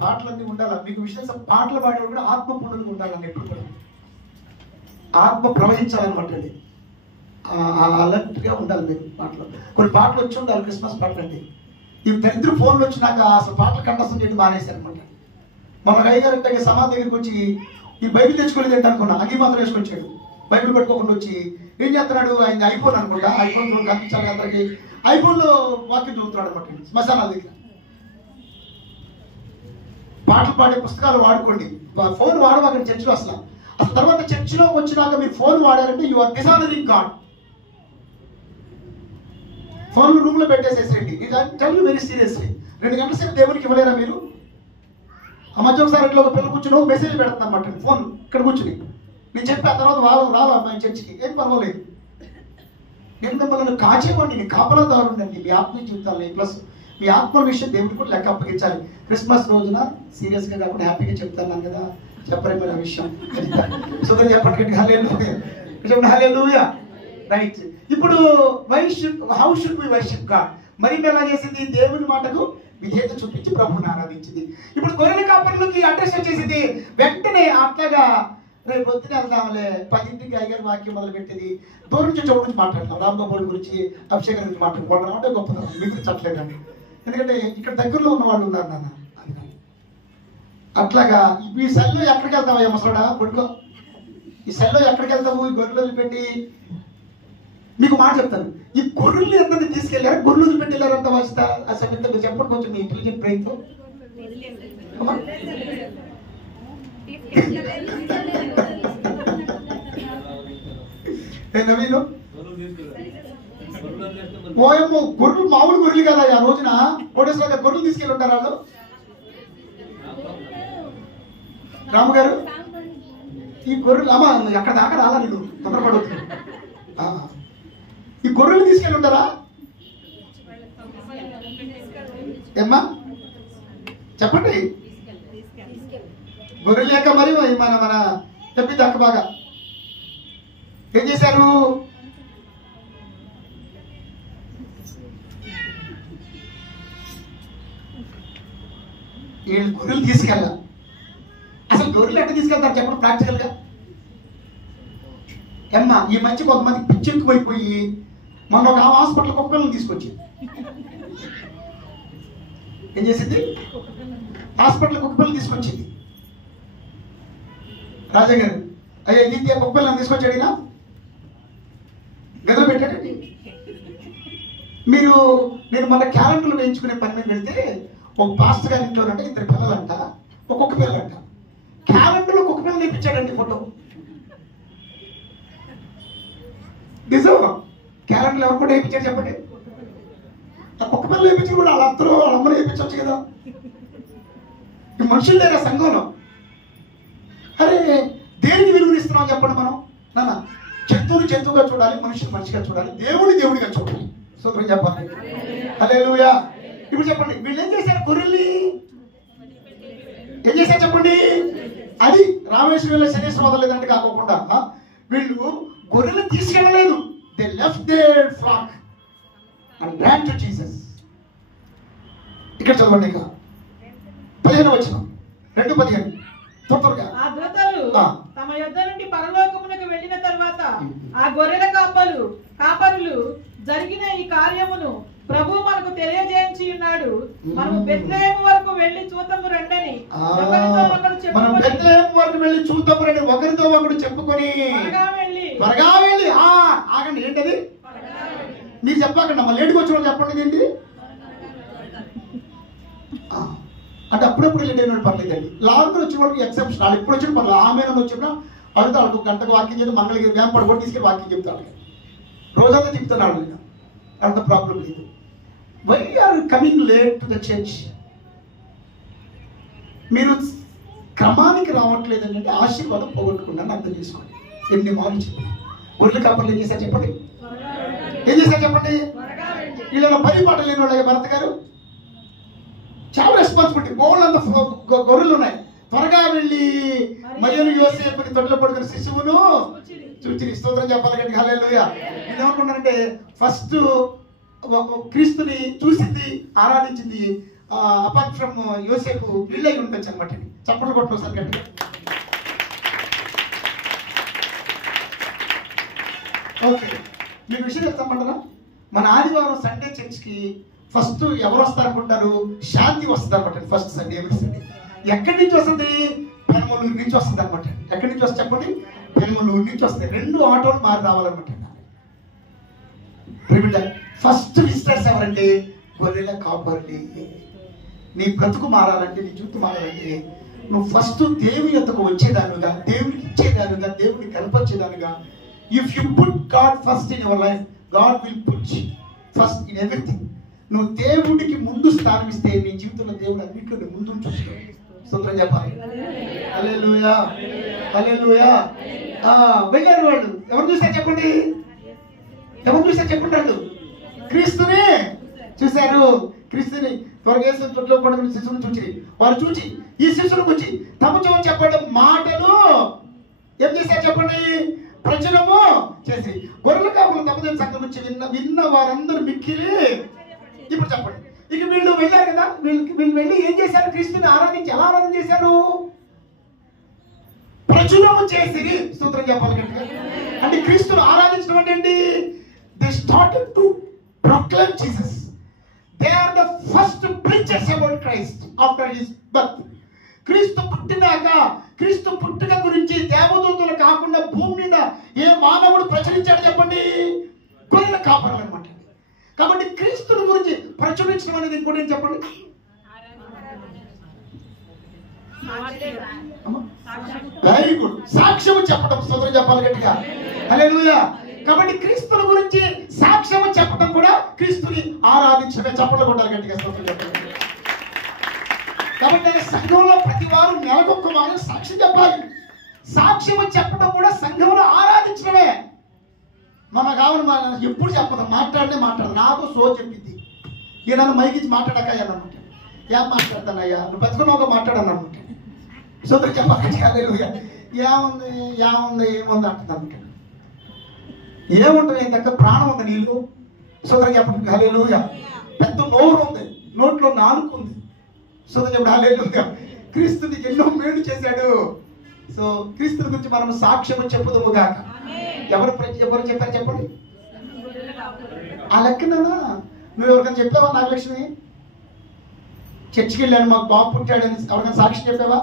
పాటలన్నీ ఉండాలి మీకు. విశేషం పాటలు పాడేవాడు కూడా ఆత్మ పూర్ణంగా ఉండాలని, ఎప్పుడు కూడా ఆత్మ ప్రవహించాలన్నమాట. అండి అలర్ట్ గా ఉండాలి మీరు. పాటలు కొన్ని పాటలు వచ్చి ఉండాలి, క్రిస్మస్ పాటలు అండి. ఈ దరిద్ర ఫోన్లు వచ్చినాక అసలు పాటలు కంఠస్థం చేయడం మానేశారు అనమాట. మన రయ్య గారు అంటే సమాధి దగ్గరికి వచ్చి ఈ బైబిల్ తెచ్చుకోలేదు ఏంటి అనుకున్నా, అగ్గి మాత్రం వేసుకొచ్చాడు. బైబిల్ పెట్టుకోకుండా వచ్చి ఏం చేస్తున్నాడు, ఆయన ఐఫోన్ అనుకుంటా, ఐఫోన్ కనిపించాలి అందరికి, ఐఫోన్లో వాక్యం చదువుతున్నాడు అనమాట శ్మశానాల దగ్గర. పాటలు పాడే పుస్తకాలు వాడుకోండి, ఫోన్ వాడమాకండి చర్చిలో. అసలు తర్వాత చర్చిలో వచ్చినాక మీరు ఫోన్ వాడారంటే you are dishonouring God. Phone room లో పెట్టేసేసేయండి. Tell you very seriously. 2 గంటల సేపు దేవునికి ఇవ్వలేరా మీరు? ఆ మధ్య ఒకసారి ఇట్లా ఒక పిల్ల కూర్చుని మెసేజ్ పెడుతుంది అనమాట, ఫోన్ ఇక్కడ కూర్చుని. నేను చెప్పిన తర్వాత రాలా మా చర్చికి, ఏం పర్వాలేదు. నేను మిమ్మల్ని కాచేవాడిని, నేను కాపలాదారుండండి మీ ఆత్మీయ జీవితాన్ని. ప్లస్ మీ ఆత్మ విషయం దేవుడికి కూడా లెక్క అప్పగించాలి. క్రిస్మస్ రోజున సీరియస్ గా కాకుండా హ్యాపీగా చెప్తాను కదా, చెప్పరే మరి ఆ విషయం. సుధర్ చెప్పండి, హల్లెలూయా చెప్పండి, హల్లెలూయా. రైట్. ఇప్పుడు how should we worship God? మరి ఎలా చేసింది? దేవుని మాటకు విధేయత చూపించి ప్రభువుని ఆరాధించింది. ఇప్పుడు గొర్రెల కాపరులకి అడ్రస్ వచ్చేసింది. వెంటనే అట్లాగా రేపు పొద్దున వెళ్దాంలే 10ంటికి అయ్యారు వాక్యం మొదలు పెట్టేది. దూరం నుంచి చోటు నుంచి మాట్లాడతాం, రామగోపాల్ గురించి, అభిషేకం గురించి మాట్లాడుకోవడం అంటే గొప్పతనం. మీకు చెప్పలేదండి, ఎందుకంటే ఇక్కడ దగ్గరలో ఉన్న వాళ్ళు ఉన్నారు నాన్న. అట్లాగా ఈ సెల్లో ఎక్కడికి వెళ్తావా ముసలాడా కొడుకో, ఈ సెల్లో ఎక్కడికి వెళ్తావు? ఈ గొర్రెలు పెట్టి మీకు మాట చెప్తాను. ఈ గొర్రెలు ఎంతని తీసుకెళ్లారు, గొర్రెలు పెట్టి వెళ్ళారంత వాస్తా అసలు ఎంత చెప్పండి కొంచెం మీ ఇంటెలిజెంట్ బ్రెయిన్ తో. నవీను ఓయమ్మో, గొర్రెలు మామూలు గొర్రెలు కదా ఆ రోజున కోటేశ్వర గొర్రెలు తీసుకెళ్ళి ఉంటారు వాళ్ళు. రాముగారు ఈ గొర్రెలు అమ్మా ఎక్కడ దాకా రాలా, నేను తొందరపడవచ్చు. ఈ గొర్రెలు తీసుకెళ్ళి ఉంటారా ఏమ్మా చెప్పండి? గొర్రెలు లేక మరి మన చెప్పి దక్క బాగా ఏం చేశారు? వీళ్ళు గొర్రెలు తీసుకెళ్ళా. అసలు గొర్రెలు ఎట్లా తీసుకెళ్తారు చెప్పండి ప్రాక్టికల్గా? అమ్మా ఈ మధ్య కొంతమంది పిచ్చెక్కువైపోయి మొన్న ఒక హాస్పిటల్ కుక్కలను తీసుకొచ్చింది. ఏం చేసింది? హాస్పిటల్ కుక్కలను తీసుకొచ్చింది. రాజా గారు అయ్యా నిత్య కుక్కలను తీసుకొచ్చాడినా గదిలో పెట్టాడండి. నేను మన క్యాలెండర్లు వేయించుకునే పని మీద వెళ్తే ఒక పాస్టర్ గారి ఇంట్లో అంటే 2 పిల్లలంట, ఒక్కొక్క పిల్లలంట. క్యాలెండర్లో కుక్క పిల్లలు నేర్పించాడండి ఫోటో. నిజం. క్యాలెండర్లు ఎవరు కూడా వేయించాడు చెప్పండి? ఆ కుక్క పిల్లలు వేయించి కూడా వాళ్ళ అత్తలో వాళ్ళ అమ్మని వేయించవచ్చు కదా. ఈ మనుషులు లేరా సంఘంలో? అరే దేనికి విలువనిస్తున్నాం చెప్పండి మనం? నాన్న జంతువుని జంతువుగా చూడాలి, మనిషిని మనిషిగా చూడాలి, దేవుడిగా చూడాలి. సూత్రం చెప్పాలి. హల్లెలూయా. ఇప్పుడు చెప్పండి వీళ్ళు ఏం చేశారు? గొర్రెల్ని ఏం చేశారు చెప్పండి? అది రామేశ్వరంలో శనేశ్వరం వదలలేదంటే కాకోకుండా వీళ్ళు గొర్రెలు తీసుకెళ్ళలేదు. They left their flock and ran to Jesus. ఇక్కడ చదవండి ఇక 15వ వచనం 2:15 త్వరగా. ఆ దూతలు తమ యొద్ద నుండి పరలోకమునకు వెళ్ళిన తర్వాత ఆ గొర్రెల కాపరులు జరిగిన ఈ కార్యమును ప్రభు మనకు తెలియజేయించి ఉన్నాడు. మనము బెత్లెహేము వరకు వెళ్ళి చూద్దాము రండని మనం బెత్లెహేము వరకు వెళ్ళి చూద్దాము రండి ఒకరితో ఒకరు చెప్పుకొని త్వరగా వెళ్ళి ఆగండి. ఏంటది? మీరు చెప్పకండి అమ్మా, లేటుగా వచ్చిన చెప్పండి. ఏంటి అంటే అప్పుడప్పుడు లేట్ అయిన పర్లేదండి. లాంగ్ వచ్చిన వాళ్ళకి ఎక్సెప్షన్. వాళ్ళు ఎప్పుడు వచ్చిన పర్లేదు. ఆమె వచ్చినా అడుగుతాడు, గంటకు వాక్యం చేసి మంగళగిరి వేంపడి కూడా తీసుకెళ్ళి వాక్యం చెప్తాడు. రోజంతా తిప్పుతున్నాడు. అంత ప్రాబ్లం లేదు. Why are coming late to the church? మీరు క్రమానికి రావట్లేదు అంటే ఆశీర్వాదం పోగొట్టుకున్నాను అర్థం చేసుకోండి. ఎన్ని మార్లు చెప్పండి. గొర్రెల కాపర్లు ఏం చేశారు చెప్పండి? ఏం చేశారు చెప్పండి? వీళ్ళ పరిపాటలు లేని వాళ్ళ భరత్ గారు చాలా రెస్పాన్సిబిలిటీ. బోల్డ్ గొర్రెలు ఉన్నాయి. త్వరగా వెళ్ళి మరియను యోసేపుని తొట్టిలో పడుకున్న శిశువును చూచి స్తోత్రం చెప్పాలి గట్టి. హల్లెలూయా. ఇదేమనుకుంటారంటే ఫస్ట్ క్రీస్తుని చూసింది ఆరాధించింది అపార్ట్ ఫ్రమ్ యోసేపు వీళ్ళై ఉండొచ్చు అనమాట. చప్పట్లు కొట్టు సార్ గట్టి. ఓకే మీకు విషయం చెప్తామంటారా? మన ఆదివారం సండే చర్చ్కి ఫస్ట్ ఎవరు వస్తారనుకుంటారు? శాంతి వస్తుంది అనమాట. ఫస్ట్ సండే ఎవరి సండే ఎక్కడి నుంచి వస్తుంది? పెనుమలూరు నుంచి వస్తుంది అనమాట. ఎక్కడి నుంచి వస్తుంది చెప్పండి? పెనుమలూరు నుంచి వస్తుంది. 2 ఆటోలు మారి రావాలన్నమాట. ఫస్ట్ విజిటర్స్ ఎవరంటే గొర్రెల కాపర్లు. నీ బ్రతుకు మారాలంటే, నీ జుట్టు మారాలంటే నువ్వు ఫస్ట్ దేవుని యొద్దకు వచ్చేదానుగా, దేవునికి ఇచ్చేదానుగా, దేవుని కనపరిచేదానుగా. If you put God first in your life, God will put first in everything. నువ్వు దేవుడికి ముందు స్థానం ఇస్తే నీ జీవితంలో దేవుడు అన్నింటిలో ముందు చూస్తాడు. స్తోత్రం చెప్పాలి. హల్లెలూయా, హల్లెలూయా. వెళ్ళారు వాళ్ళు. ఎవరు చూసారు చెప్పండి? ఎవరు చూసారు చెప్పండి? వాళ్ళు క్రీస్తుని చూశారు. క్రీస్తుని త్వరగా తొట్టిలో పడుకున్న శిశువుని చూచి వారు చూచి ఈ శిశువుని గురించి తమ చెవులు చెప్పడం మాటలు ఏం చేశారు చెప్పండి? ప్రచురము చేసి గొర్రెల కాపులు తమదేని సంఘం గురించి విన్న వారందరూ మిక్కిలి. ఇప్పుడు చెప్పండి. ఇక వీళ్ళు వెళ్ళారు కదా, వీళ్ళు వెళ్ళి ఏం చేశారు? క్రీస్తుని ఆరాధించి ఎలా ఆరాధన చేశారు? ప్రచురము చేసి. స్తోత్రం చెప్పాలి గట్టిగా. అంటే క్రీస్తుని ఆరాధించడం అంటే ఏంటి? They started to proclaim Jesus. They are the first preachers about Christ after his birth. క్రీస్తు పుట్టినాక, క్రీస్తు పుట్టుక గురించి దేవదూతలు కాకుండా భూమి మీద ఏ మానవుడు ప్రచురించాడు చెప్పండి? గొర్రెల కాపరులు అనమాట. కాబట్టి క్రీస్తుని గురించి ప్రచురించడం అనేది ఇంకోటి ఏం చెప్పండి? Very good. సాక్ష్యము చెప్పడం. స్తోత్రం చెప్పాలి గట్టిగా. హల్లెలూయా. కాబట్టి క్రీస్తుని గురించి సాక్ష్యము చెప్పడం కూడా క్రీస్తుని ఆరాధించడమే. చప్పట్లు కొట్టాలి గట్టిగా. స్తోత్రం చెప్పాలి. కాబట్టి సంఘంలో ప్రతి వారు నెలకొక్క వారు సాక్ష్యం చెప్పాలి. సాక్ష్యము చెప్పడం కూడా సంఘంలో ఆరాధించడమే. మన కావాలి ఎప్పుడు చెప్పదు, మాట్లాడదు. నాకు సో చెప్పింది. ఇక నన్ను మైకిచ్చి మాట్లాడకయ్యా అనమాట. ఏం మాట్లాడతానయ్యా, నువ్వు బతుకున్నావుగా మాట్లాడను అనమాట. స్తోత్రం చెప్పాలి. ఏముంది ఏముంది ఏముంది అంటుంది అనమాట. ఏముంటుంది దగ్గర ప్రాణం ఉంది, నీళ్ళు సోదరు చెప్పండి హల్లెలూయా. పెద్ద నోరు ఉంది, నోట్లో నాలుక ఉంది, సోదరు చెప్పండి హల్లెలూయా. క్రీస్తు నీకు ఎన్నో మేలు చేశాడు. సో క్రీస్తు గురించి మనం సాక్ష్యం చెప్పుదుము గాక. ఎవరు చెప్పారు చెప్పండి? ఆ లెక్కనా నువ్వు ఎవరికైనా చెప్పావా? నాగలక్ష్మి చర్చికి వెళ్ళాను, మాకు బాబు పుట్టాడని ఎవరికైనా సాక్ష్యం చెప్పావా?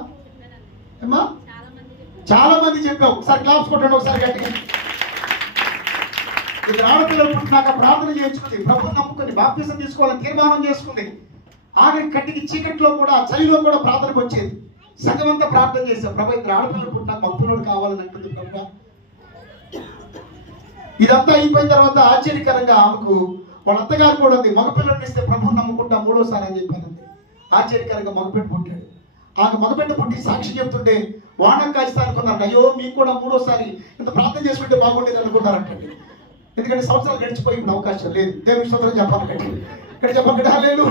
ఏమ్మా చాలా మంది చెప్పావు. ఒకసారి క్లాప్స్ కొట్టండి ఒకసారి గట్టిగా. ఇద్దరు ఆడపిల్లలు పుట్టినాక ప్రార్థన చేయించుకుంది, ప్రభుత్వం నమ్ముకుంది, బాప్తిసం తీసుకోవాలని తీర్మానం చేసుకుంది. ఆఖరి కట్టికి చీకట్లో కూడా చలిలో కూడా ప్రార్థనకు వచ్చేది. సగమంతా ప్రార్థన చేశాం, ప్రభు ఇద్దరు ఆడపిల్లలు పుట్టినాక మగపిల్లడు కావాలని అంటుంది ప్రభు. ఇదంతా అయిపోయిన తర్వాత ఆశ్చర్యకరంగా ఆమెకు వాళ్ళ అత్తగారు కూడా ఉంది, మగపిల్లడిని ఇస్తే ప్రభువు నమ్ముకుంటా మూడోసారి అని చెప్పాను. ఆశ్చర్యకరంగా మగపెట్ట పుట్టాడు. ఆ మగపెట్ట పుట్టి సాక్షి చెప్తుంటే వానం కాస్తా అనుకున్నారు, అయ్యో మీకు కూడా మూడోసారి ఇంత ప్రార్థన చేసుకుంటే బాగుండేది అనుకున్నారంటండి. ఎందుకంటే సంవత్సరాలు గడిచిపోయి ఇప్పుడు అవకాశం లేదు. దేవుని స్తోత్రం చెప్పాలంటే ఇక్కడ చెప్పకుండా లేదు.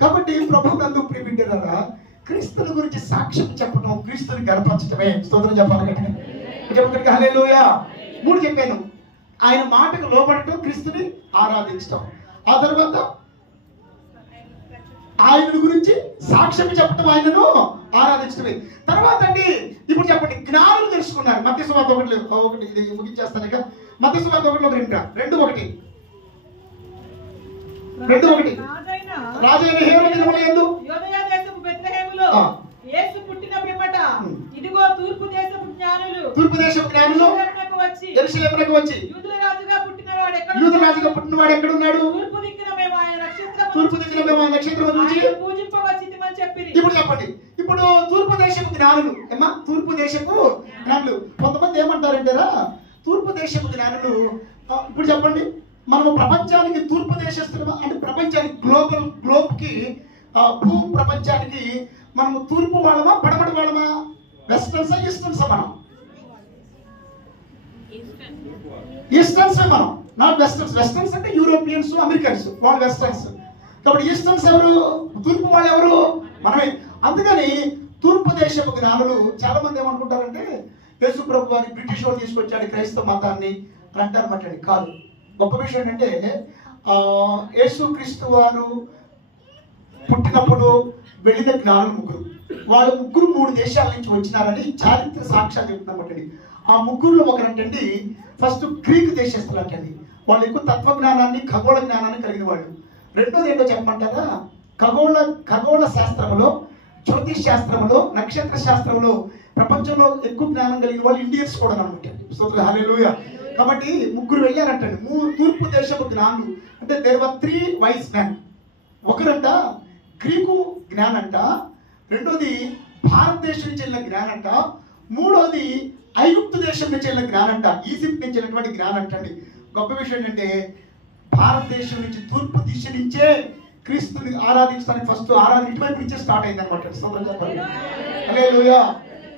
కాబట్టి ప్రభు నందు ప్రియబిడ్డలారా, క్రీస్తుని గురించి సాక్ష్యం చెప్పడం, క్రీస్తుని గర్పరచడమే. స్తోత్రం చెప్పాలంటే చెప్పకుండా హల్లెలూయా. 3 చెప్పాను. ఆయన మాటకు లోబడటం, క్రీస్తుని ఆరాధించడం, ఆ తర్వాత ఆయన గురించి సాక్ష్యం చెప్పడం, ఆయనను ఆరాధించడమే. తర్వాత అండి ఇప్పుడు చెప్పండి, జ్ఞానులు తెలుసుకున్నారు. మత్తయి సువార్త 1 ఇది ముగించేస్తాను ఇక. మత్తయి సువార్త 1:2 రాజైన హేరోదు దినములందు యూదయ దేశపు బెత్లెహేములో యేసు పుట్టిన పిమ్మట ఇదిగో తూర్పు దేశపు జ్ఞానులు యెరూషలేమునకు వచ్చి యూదుల రాజుగా పుట్టినవాడు ఎక్కడున్నాడు? తూర్పు దిక్కున మేము ఆయన నక్షత్రము చూచి పూజింపవచ్చితిమని చెప్పిరి. ఇప్పుడు చెప్పండి, ఇప్పుడు తూర్పు దేశపు జ్ఞానులు ఏమా, తూర్పు దేశపు జ్ఞానులు. కొంతమంది ఏమంటారంటారా, తూర్పు దేశపు జ్ఞానులు. ఇప్పుడు చెప్పండి, మనము ప్రపంచానికి తూర్పు దేశస్తులు అంటే ప్రపంచానికి గ్లోబ్కి భూ ప్రపంచానికి మనము తూర్పు వాళ్ళమా పడమటి వాళ్ళమా? వెస్టర్న్స్ ఈస్టర్న్స్? మనం ఈస్టర్న్స్, మనం నాట్ వెస్టర్న్స్. వెస్టర్న్స్ అంటే యూరోపియన్స్, అమెరికన్స్, వాళ్ళు వెస్టర్న్స్. కాబట్టి ఈస్టర్న్స్ ఎవరు? తూర్పు వాళ్ళు ఎవరు? మనమే. అందుకని తూర్పు దేశపు జ్ఞానులు చాలా మంది ఏమనుకుంటారంటే యేసు ప్రభు వారిని బ్రిటిష్ వాళ్ళు తీసుకొచ్చాడు క్రైస్తవ మతాన్ని అని అంటారన్నమాట. కాదు. గొప్ప విషయం ఏంటంటే యేసు క్రీస్తు వారు పుట్టినప్పుడు వెళ్ళిన జ్ఞానులు ముగ్గురు. వాళ్ళు ముగ్గురు 3 దేశాల నుంచి వచ్చినారని చారిత్ర సాక్ష్యాలు చెప్తున్నమాట. ఆ ముగ్గురులో ఒకరంటండి ఫస్ట్ గ్రీక్ దేశస్తులు అంటండి. వాళ్ళు ఎక్కువ తత్వజ్ఞానాన్ని, ఖగోళ జ్ఞానాన్ని కలిగిన వాళ్ళు. రెండోది ఏంటో చెప్పమంటారా, ఖగోళ శాస్త్రంలో, జ్యోతిష్ శాస్త్రంలో, నక్షత్ర శాస్త్రంలో ప్రపంచంలో ఎక్కువ జ్ఞానం కలిగిన వాళ్ళు ఇండియన్స్ కూడా అనమాట. స్తోత్రం హల్లెలూయా. కాబట్టి ముగ్గురు వెళ్ళారంటండి. తూర్పు దేశపు జ్ఞానులు అంటే దేర్ వర్ 3 వైస్ మెన్. ఒకరంట గ్రీకు జ్ఞానంట, రెండోది భారతదేశం నుంచి వెళ్ళిన జ్ఞానంట, మూడోది ఐగుప్తు దేశం నుంచి వెళ్ళిన జ్ఞానంట, ఈజిప్ట్ నుంచి వెళ్ళినటువంటి జ్ఞానంట అండి. గొప్ప విషయం ఏంటంటే భారతదేశం నుంచి తూర్పు దిశ నుంచే క్రీస్తుని ఆరాధించడానికి ఫస్ట్ ఆరాధన ఇటువైపు నుంచే స్టార్ట్ అయింది అనమాట. హల్లెలూయా.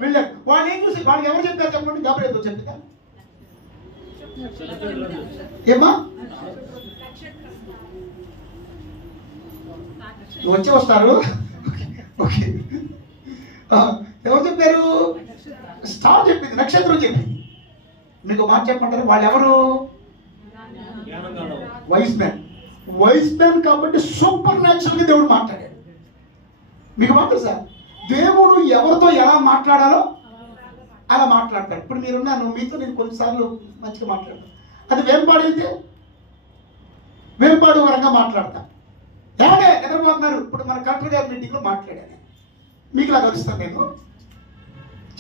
వెళ్ళారు. వాళ్ళు ఏం చూసి వాళ్ళకి ఎవరు చెప్పారు చెప్పండి? గాబ్రియల్ చెప్తా ఏమా వచ్చి వస్తారు. ఓకే, ఎవరు చెప్పారు? స్టార్ చెప్పింది, నక్షత్రం చెప్పింది. మీకు మాట చెప్పమంటారు, వాళ్ళు ఎవరు? Vice man. కాబట్టి సూపర్ న్యాచురల్ గా దేవుడు మాట్లాడాడు. మీకు మాట సార్, దేవుడు ఎవరితో ఎలా మాట్లాడాలో అలా మాట్లాడతాడు. ఇప్పుడు మీరున్నాను, మీతో నేను కొన్నిసార్లు మంచిగా మాట్లాడతాను. అది వేంపాడు అయితే వేంపాడు వరంగా మాట్లాడతా. ఎవడే నిద్రపోతున్నారు? ఇప్పుడు మన కలెక్టర్ గారి మీటింగ్లో మాట్లాడాను. మీకు ఇలా కలుస్తాను నేను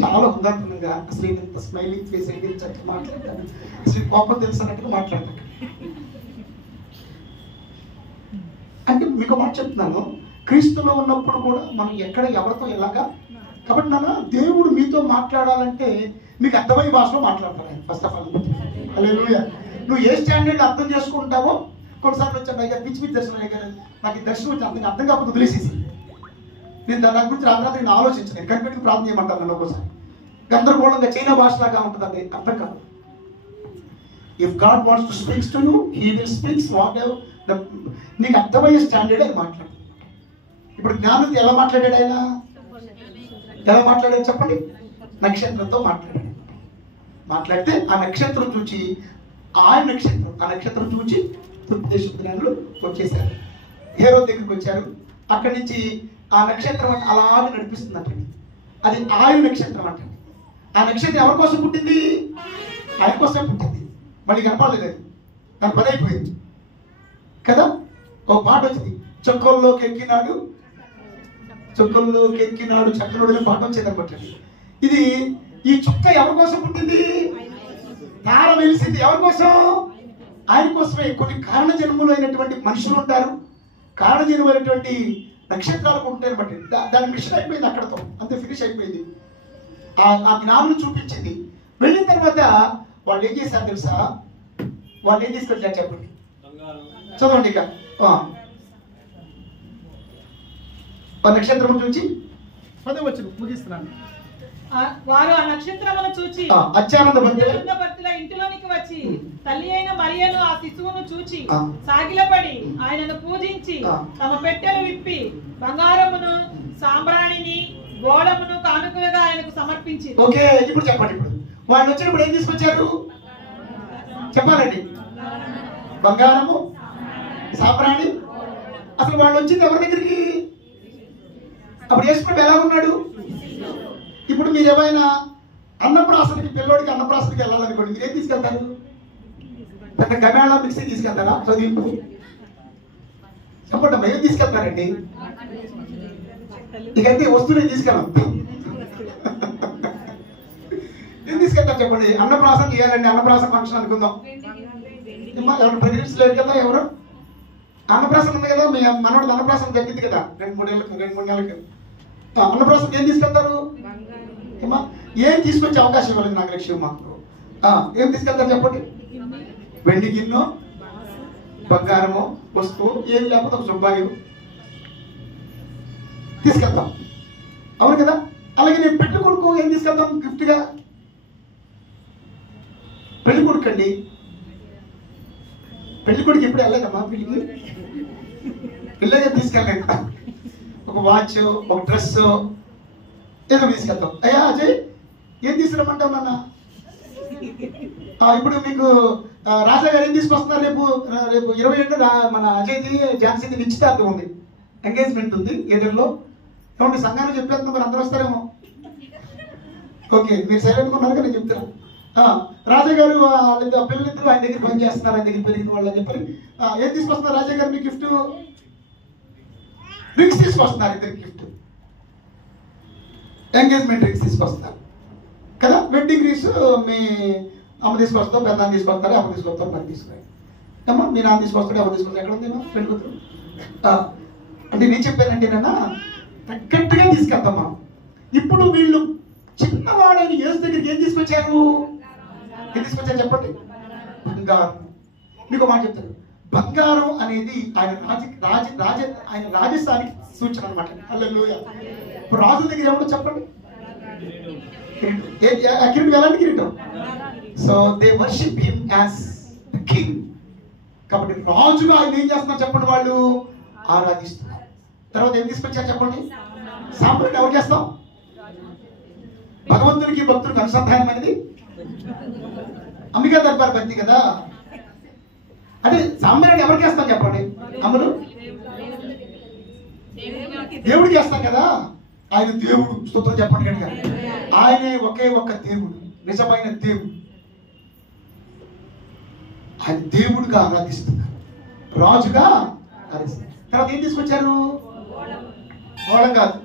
చాలా ఉదాహరణగా. అసలు ఇంత స్మైలింగ్ ఫేస్ అయితే చక్కగా మాట్లాడతాను. అసలు కోపం తెలుసున్నట్టుగా మాట్లాడతాను. అంటే మీకు మాట చెప్తున్నాను, క్రీస్తులో ఉన్నప్పుడు కూడా మనం ఎక్కడ ఎవరితో ఎలాగా. కాబట్టి నాన్న, దేవుడు మీతో మాట్లాడాలంటే మీకు అర్థమయ్యే భాషలో మాట్లాడతారు. ఫస్ట్ ఆఫ్ ఆల్ హల్లెలూయా. నువ్వు ఏ స్టాండర్డ్ అర్థం చేసుకుంటావో. కొన్నిసార్లు వచ్చాను అయ్యా పిచ్చి దర్శనం అయ్యా, నాకు ఈ దర్శనం వచ్చి అర్థం కాకపోతే వదిలేసేసి నేను దాని గురించి రాత్రి నేను ఆలోచించను. నేను కనిపెట్టి ప్రార్థన చేయమంటాను. నన్ను ఒకసారి గందరగోళంగా చైనా భాషలాగా ఉంటుంది, అది అర్థం కాదు. If God wants to speaks to you, he will speaks what ever నీకు అర్థమయ్యే స్టాండర్డ్ అని మాట్లాడు. ఇప్పుడు జ్ఞానంతో ఎలా మాట్లాడాడు ఆయన? ఎలా మాట్లాడాడు చెప్పండి? నక్షత్రంతో మాట్లాడాడు. మాట్లాడితే ఆ నక్షత్రం చూచి ఆ నక్షత్రం చూచి తూర్పు దేశపు జ్ఞానులు వచ్చేసారు. హేరోదు దగ్గరికి వచ్చారు. అక్కడి నుంచి ఆ నక్షత్రం అలాగే నడిపిస్తుంది అంటండి. అది ఆయన నక్షత్రం అంటండి. ఆ నక్షత్రం ఎవరి కోసం పుట్టింది? ఆయన కోసమే పుట్టింది. మళ్ళీ కనపడలేదు. అది దాని పని అయిపోయింది కదా. ఒక పాట వచ్చింది, చొక్కల్లోకి ఎక్కినాడు చక్కనుడు అనే పాట వచ్చేది అనమాట. ఇది ఈ చుక్క ఎవరి కోసం పుట్టింది? తార వెలిసింది ఎవరి కోసం? ఆయన కోసమే. కొన్ని కారణ జన్ములు అయినటువంటి మనుషులు ఉంటారు, కారణ జన్ములైనటువంటి నక్షత్రాలకు ఉంటాయి అనమాట. దాని మిషన్ అయిపోయింది అక్కడతో, అంతే ఫినిష్ అయిపోయింది. ఆ జ్ఞానం చూపించింది. వెళ్ళిన తర్వాత వాళ్ళు ఏం చేశారు తెలుసా? వాళ్ళు ఏం తీసుకొచ్చారు చెప్పండి, చదవండి. ఇక నక్షత్రం చూచి 10వ వచనం ముగిస్తున్నాను. వారు ఆ నక్షత్రమును చూచి అత్యానంద భర్తల ఇంటిలోనికి వచ్చి తల్లి అయిన మరియను ఆ శిశువును చూచి సాగిలపడి ఆయనను పూజించి తమ పెట్టెలు విప్పి బంగారమును సాంబ్రాణిని గోళమును కానుకలుగా ఆయనకు సమర్పించి. ఓకే, ఇప్పుడు చెప్పండి. ఇప్పుడు వాళ్ళు వచ్చినప్పుడు ఏం తీసుకొచ్చారు చెప్పాలండి? బంగారము, సాంబ్రాణి. అసలు వాళ్ళు వచ్చింది ఎవరి దగ్గరికి? అప్పుడు యేసుప్రభు ఎలా ఉన్నాడు? ఇప్పుడు మీరు ఏమైనా అన్నప్రాసనకి, పిల్లోడికి అన్నప్రాసనకి వెళ్ళాలనుకోండి, మీరేం తీసుకెళ్తారు? పెద్ద గమేళ మిక్సీ తీసుకెళ్తారా? చదివింపు చెప్పండి, ఏం తీసుకెళ్తారండి? ఇకైతే వస్తువులే తీసుకెళ్ళాం. ఏం తీసుకెళ్తారు చెప్పండి? అన్నప్రాసన చేయాలండి, అన్నప్రాసన ఫంక్షన్ అనుకుందాం. ఎవరు ప్రెగ్నెన్సీ లేదు కదా? ఎవరు అన్నప్రాసన ఉంది కదా? మీ మనోడు అన్నప్రాసన జరిగింది కదా 2-3 నెలలకి. అన్నప్రాసనకి ఏం తీసుకెళ్తారు? ఏం తీసుకొచ్చే అవకాశం ఇవ్వలేదు నాకు లక్ష్యం మాకు. ఏం తీసుకెళ్తారు చెప్పండి? వెండి గిన్నె, బంగారము వస్తువు, ఏమి లేకపోతే ఒక శుభాయం తీసుకెళ్తాం. అవును కదా? అలాగే నేను పెళ్లి కొడుకు ఏం తీసుకెళ్తాం గిఫ్ట్ గా? పెళ్లి కొడుకు అండి, పెళ్లి కొడుకు ఎప్పుడు వెళ్ళలేదమ్మా పెళ్లికి, పిల్లగా తీసుకెళ్ళలేదు. ఒక వాచ్, ఒక డ్రెస్ ఏదో తీసుకెళ్తాం. అయ్యా అజయ్ ఏం తీసుకురమ్మంటావు నాన్న? ఇప్పుడు మీకు రాజా గారు ఏం తీసుకొస్తున్నారు? రేపు 27 మన అజయ్ది ఝాన్సీది నిశ్చితార్థం ఉంది, ఎంగేజ్మెంట్ ఉంది ఏదైనా. ఏమంటే సంఘాన్ని చెప్పేస్తున్నా, మరి అందరూ వస్తారేమో. ఓకే, మీరు సైలెంట్గా ఉన్నారు కదా, నేను చెప్తాను. రాజా గారు పిల్లలిద్దరు ఆయన దగ్గర పని చేస్తున్నారు, ఆయన దగ్గర పెరిగిన వాళ్ళు అని చెప్పి ఏం తీసుకొస్తున్నారు రాజా గారు మీ గిఫ్ట్? రింగ్స్ తీసుకొస్తున్నారు, ఇద్దరు గిఫ్ట్. ఎంగేజ్మెంట్ రింగ్స్ తీసుకొస్తున్నారు కదా. వెడ్డింగ్ రింగ్స్ మీ అమ్మ తీసుకొస్తాం, పెద్ద తీసుకొస్తారు, అమ్మ తీసుకొస్తారు, మరి తీసుకురాయి అమ్మ. మీ నాన్న తీసుకొస్తాడు, అమ్మ తీసుకొస్తారు. ఎక్కడ ఉందేమో పెళ్లి కూతురు. అంటే నేను చెప్పానంటే నాన్న తగ్గట్టుగా తీసుకెళ్తామా. ఇప్పుడు వీళ్ళు చిన్నవాడని యేసు దగ్గరికి ఏం తీసుకొచ్చారు? ఏం తీసుకొచ్చారు చెప్పండి? బంగారం. మీకు మాట చెప్తారు, బంగారం అనేది ఆయన రాజస్థానికి సూచన అనమాట. హల్లెలూయా. ఇప్పుడు రాజుల దగ్గర ఏమో చెప్పండి, కిరీటం ఎలాంటి కిరీటం? So they worship him as the king. కాబట్టి రాజుగా ఆయన ఏం చేస్తున్నారు చెప్పండి? వాళ్ళు ఆరాధిస్తున్నారు. తర్వాత ఏం తీసుకొచ్చారు చెప్పండి? సాంబ్రాణి ఎవరు చేస్తాం? భగవంతునికి భక్తుడికి అనుసంధానం అనేది అంబికా దర్బార్ బంతి కదా. అదే సాంబ్రాణి ఎవరికి వేస్తాం చెప్పండి? అమ్మలు దేవుడికి వేస్తాం కదా. ఆయన దేవుడు, స్తోత్రం చెప్పండి కనుక. ఆయనే ఒకే ఒక్క దేవుడు, నిజమైన దేవుడు. ఆయన దేవుడిగా ఆరాధిస్తున్నారు, రాజుగా ఆరాధిస్తున్నారు. తర్వాత ఏం తీసుకొచ్చారు? బోళం కాదు,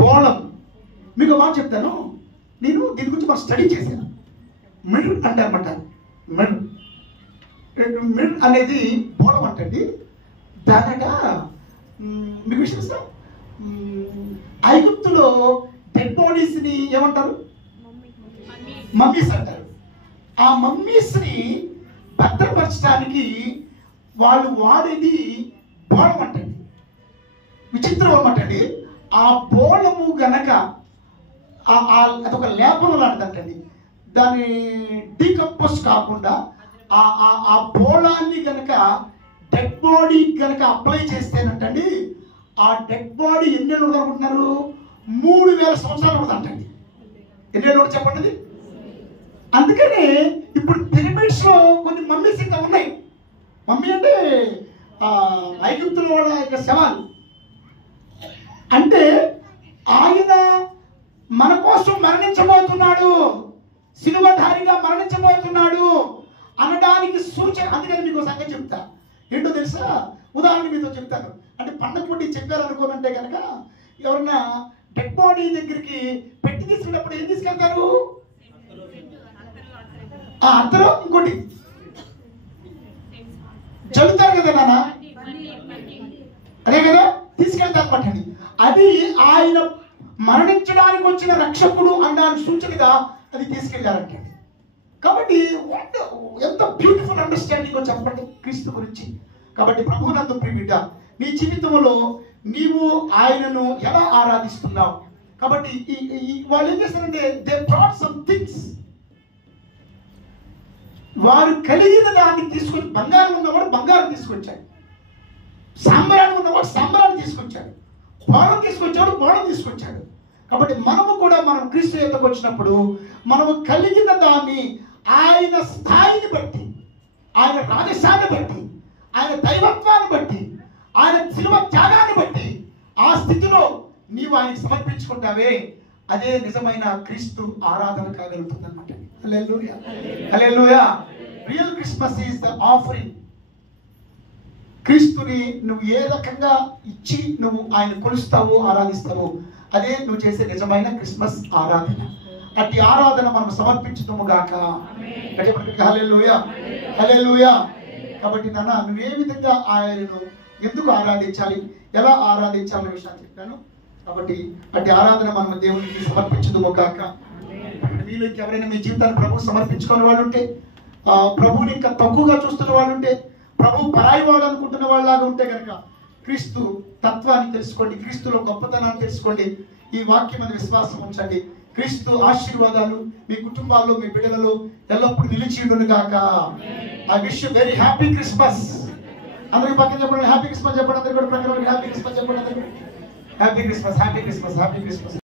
బోళం. మీకు మాట చెప్తాను, నేను దీని గురించి మనం స్టడీ చేశాను. మిడ్ అంటారన్నమాట. మిడ్ అనేది బోళం అంటండి. దానగా మీకు విషయం సార్, ఐగుప్తులో డెడ్ బాడీస్ ని ఏమంటారు? మమ్మీస్ అంటారు. ఆ మమ్మీస్ ని భద్రపరచడానికి వాళ్ళు వాడేది బోళం అంటండి. విచిత్రం అనమాటండి. ఆ బోళము గనక అదొక లేపనం లాంటిదంటండి. దాన్ని డీకంపోజ్ కాకుండా ఆ బోళాన్ని గనక డెడ్ బాడీ గనక అప్లై చేస్తేనంటండి, ఆ డెడ్ బాడీ ఎన్నేళ్ళు ఉంటుంది అనుకుంటున్నారు? 3000 సంవత్సరాలు ఉంటుంది అంటండి. ఎన్నేళ్ళు చెప్పండి? అందుకని ఇప్పుడు పిరమిడ్స్ లో కొన్ని మమ్మీస్ ఇంకా ఉన్నాయి. మమ్మీ అంటే ఐగుప్తుల వాళ్ళ యొక్క శవాలు. అంటే ఆయన మన కోసం మరణించబోతున్నాడు, శిలువధారిగా మరణించబోతున్నాడు అనడానికి సూచన. అందుకని మీకు సంగతి చెప్తా, ఏంటో తెలుసా? ఉదాహరణ మీతో చెప్తాను. అంటే పండగ పూట చెప్పారనుకోనంటే కనుక ఎవరన్నా డెడ్ బాడీ దగ్గరికి పెట్టి తీసుకున్నప్పుడు ఏం తీసుకెళ్తారు? అత్తరు, ఇంకోటి చదువుతారు కదా నాన్న, అదే కదా తీసుకెళ్తారు పట్టండి. అది ఆయన మరణించడానికి వచ్చిన రక్షకుడు అన్నానికి సూచనగా అది తీసుకెళ్లారంట. కాబట్టి ఎంత బ్యూటిఫుల్ అండర్స్టాండింగ్ చెప్పండి క్రీస్తు గురించి. కాబట్టి ప్రభువునందు ప్రియబిడ్డ, నీ జీవితంలో నీవు ఆయనను ఎలా ఆరాధిస్తున్నావు? కాబట్టి వాళ్ళు ఏం చేస్తారంటే దే బ్రాట్ సమ్ థింగ్స్. వారు కలిగిన దాన్ని తీసుకొని, బంగారం ఉన్నవాడు బంగారం తీసుకొచ్చాడు, సాంబ్రాన్ని ఉన్నవాడు సాంబ్రాన్ని తీసుకొచ్చాడు, బోళం తీసుకొచ్చాడు బోళం తీసుకొచ్చాడు. కాబట్టి మనము కూడా మనం క్రీస్తు యొద్దకు వచ్చినప్పుడు మనము కలిగిన దాన్ని ఆయన స్థాయిని బట్టి, ఆయన రాజశాన్ని బట్టి, ఆయన దైవత్వాన్ని బట్టి, ఆయన శిలువ త్యాగాన్ని బట్టి ఆ స్థితిలో నీవు ఆయనకి సమర్పించుకుంటావే, అదే నిజమైన క్రీస్తు ఆరాధన కాగలుగుతుంది అన్నమాట. Hallelujah, hallelujah. Real Christmas is the offering. క్రీస్తుని నువ్వు ఏ రకంగా ఇచ్చి నువ్వు ఆయన కొలుస్తావో ఆరాధిస్తావో అదే నువ్వు చేసే నిజమైన క్రిస్మస్ ఆరాధన. అట్టి ఆరాధన మనం సమర్పించుతాము గాక. హల్లెలూయా, హల్లెలూయా. కాబట్టి నాన్న, నువ్వు ఏ విధంగా ఆయనను ఎందుకు ఆరాధించాలి, ఎలా ఆరాధించాలనే విషయాన్ని చెప్పాను. కాబట్టి అట్టి ఆరాధన మనం దేవునికి సమర్పించుదుము గాక. మీలో ఎవరైనా మీ జీవితాన్ని ప్రభు సమర్పించుకునే వాళ్ళు ఉంటే, ప్రభువుని ఇంకా తక్కువగా చూస్తున్న వాళ్ళు ఉంటే, ప్రభు పరాయి వాడు అనుకుంటున్న వాళ్ళలాగా ఉంటే కనుక క్రీస్తు తత్వాన్ని తెలుసుకోండి, క్రీస్తులో గొప్పతనాన్ని తెలుసుకోండి, ఈ వాక్యం మీద విశ్వాసం ఉంచండి. క్రీస్తు ఆశీర్వాదాలు మీ కుటుంబాల్లో మీ బిడ్డలలో ఎల్లప్పుడూ నిలిచి ఉండును గాక. I wish you very happy Christmas. అందరికి పక్కన చెప్పండి, హ్యాపీ క్రిస్మస్ చెప్పండి. అందరికీ కూడా ప్రకారం హ్యాపీ క్రిస్మస్ చెప్పండి. అందరికీ happy Christmas, happy Christmas, happy Christmas.